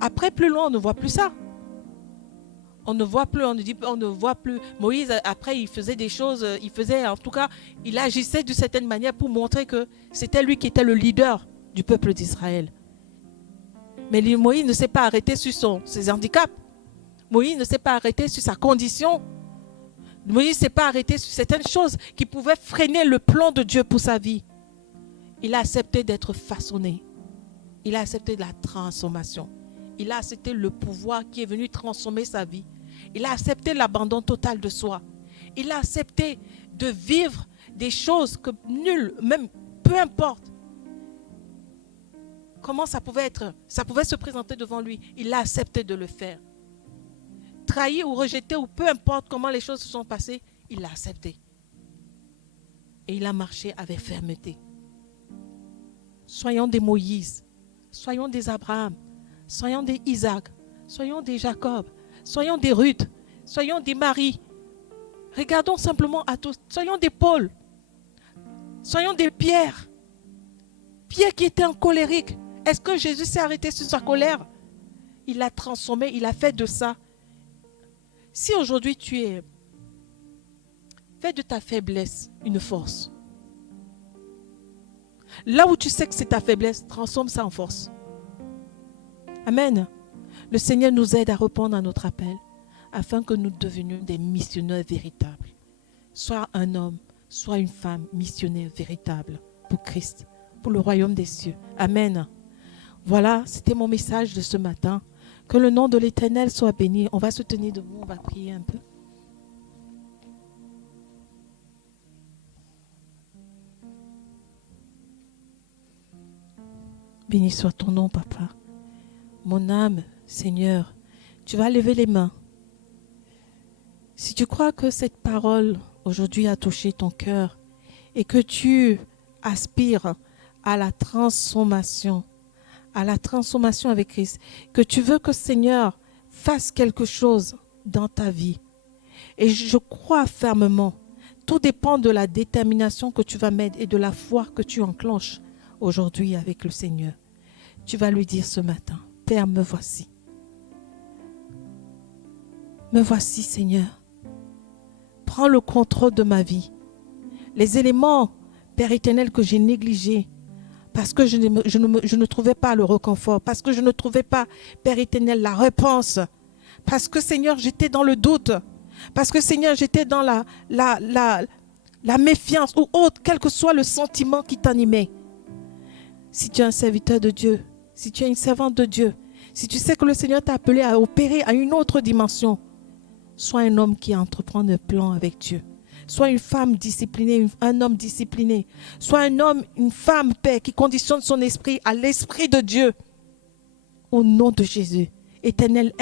après, plus loin, on ne voit plus ça. On ne voit plus, on ne voit plus. Moïse, après, il faisait des choses, il agissait d'une certaine manière pour montrer que c'était lui qui était le leader du peuple d'Israël. Mais Moïse ne s'est pas arrêté sur ses handicaps. Moïse ne s'est pas arrêté sur sa condition. Moïse ne s'est pas arrêté sur certaines choses qui pouvaient freiner le plan de Dieu pour sa vie. Il a accepté d'être façonné. Il a accepté de la transformation. Il a accepté le pouvoir qui est venu transformer sa vie. Il a accepté l'abandon total de soi. Il a accepté de vivre des choses que nul, même peu importe comment ça pouvait être, ça pouvait se présenter devant lui. Il a accepté de le faire. Trahi ou rejeté ou peu importe comment les choses se sont passées, il l'a accepté. Et il a marché avec fermeté. Soyons des Moïse, soyons des Abraham, soyons des Isaac, soyons des Jacob, soyons des Ruth, soyons des Marie. Regardons simplement à tous. Soyons des Paul, soyons des Pierre. Pierre qui était un colérique. Est-ce que Jésus s'est arrêté sur sa colère? Il l'a transformé, il a fait de ça. Si aujourd'hui fais de ta faiblesse une force. Là où tu sais que c'est ta faiblesse, transforme ça en force. Amen. Le Seigneur nous aide à répondre à notre appel afin que nous devenions des missionnaires véritables. Sois un homme, sois une femme missionnaire véritable pour Christ, pour le royaume des cieux. Amen. Voilà, c'était mon message de ce matin. Que le nom de l'Éternel soit béni. On va se tenir debout, on va prier un peu. Béni soit ton nom, Papa. Mon âme, Seigneur, tu vas lever les mains. Si tu crois que cette parole aujourd'hui a touché ton cœur et que tu aspires à la transformation avec Christ, que tu veux que Seigneur fasse quelque chose dans ta vie. Et je crois fermement, tout dépend de la détermination que tu vas mettre et de la foi que tu enclenches aujourd'hui avec le Seigneur. Tu vas lui dire ce matin, Père, me voici. Me voici, Seigneur. prends le contrôle de ma vie. Les éléments, Père éternel, que j'ai négligés, parce que je ne trouvais pas le réconfort, parce que je ne trouvais pas, Père éternel, la réponse, parce que, Seigneur, j'étais dans le doute, parce que, Seigneur, j'étais dans la méfiance ou autre, quel que soit le sentiment qui t'animait. Si tu es un serviteur de Dieu, si tu es une servante de Dieu, si tu sais que le Seigneur t'a appelé à opérer à une autre dimension, sois un homme qui entreprend un plan avec Dieu. Sois une femme disciplinée, un homme discipliné. Sois un homme, une femme, Père, qui conditionne son esprit à l'esprit de Dieu. Au nom de Jésus, Éternel,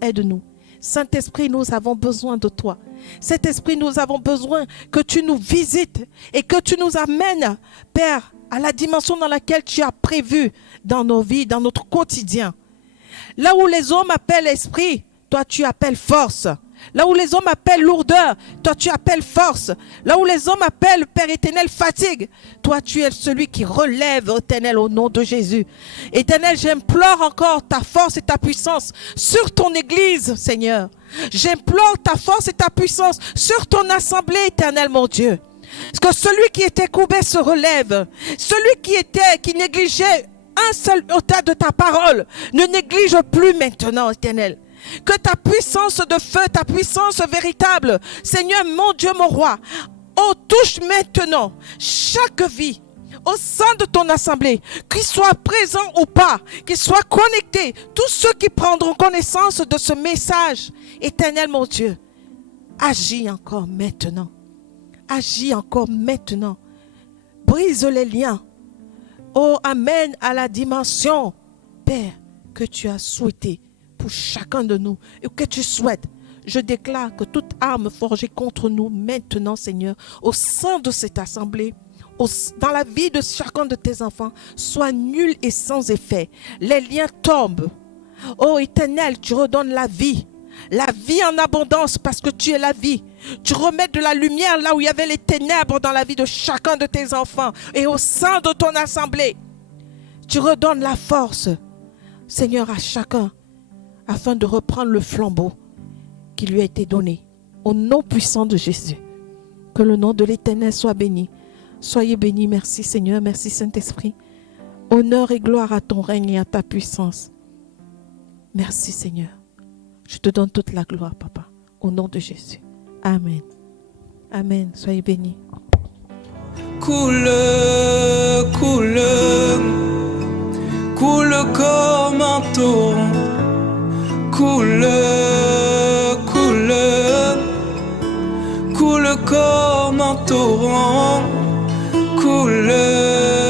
aide-nous. Saint-Esprit, nous avons besoin de toi. Saint-Esprit, nous avons besoin que tu nous visites et que tu nous amènes, Père, à la dimension dans laquelle tu as prévu dans nos vies, dans notre quotidien. Là où les hommes appellent esprit, toi tu appelles force. Là où les hommes appellent lourdeur, toi tu appelles force. Là où les hommes appellent, Père éternel, fatigue, toi tu es celui qui relève, éternel, au nom de Jésus. Éternel, j'implore encore ta force et ta puissance sur ton église, Seigneur. J'implore ta force et ta puissance sur ton assemblée, éternel, mon Dieu. Parce que celui qui était courbé se relève. Celui qui négligeait un seul auteur de ta parole ne néglige plus maintenant, éternel. Que ta puissance de feu, ta puissance véritable, Seigneur, mon Dieu, mon roi, touche maintenant chaque vie au sein de ton assemblée, qu'ils soient présents ou pas, qu'ils soient connectés, tous ceux qui prendront connaissance de ce message. Éternel, mon Dieu, agis encore maintenant. Agis encore maintenant. Brise les liens. Oh, amène à la dimension, Père, que tu as souhaité pour chacun de nous et que tu souhaites. Je déclare que toute arme forgée contre nous maintenant, Seigneur, au sein de cette assemblée, dans la vie de chacun de tes enfants, soit nulle et sans effet. Les liens tombent. Oh Éternel, tu redonnes la vie en abondance parce que tu es la vie. Tu remets de la lumière là où il y avait les ténèbres dans la vie de chacun de tes enfants et au sein de ton assemblée. Tu redonnes la force, Seigneur, à chacun afin de reprendre le flambeau qui lui a été donné. Au nom puissant de Jésus, que le nom de l'Éternel soit béni. Soyez bénis. Merci Seigneur, merci Saint-Esprit. Honneur et gloire à ton règne et à ta puissance. Merci Seigneur. Je te donne toute la gloire, Papa, au nom de Jésus. Amen. Amen. Soyez bénis. Coule, coule, coule comme un torrent. Coule, coule, coule comme un torrent. Coule.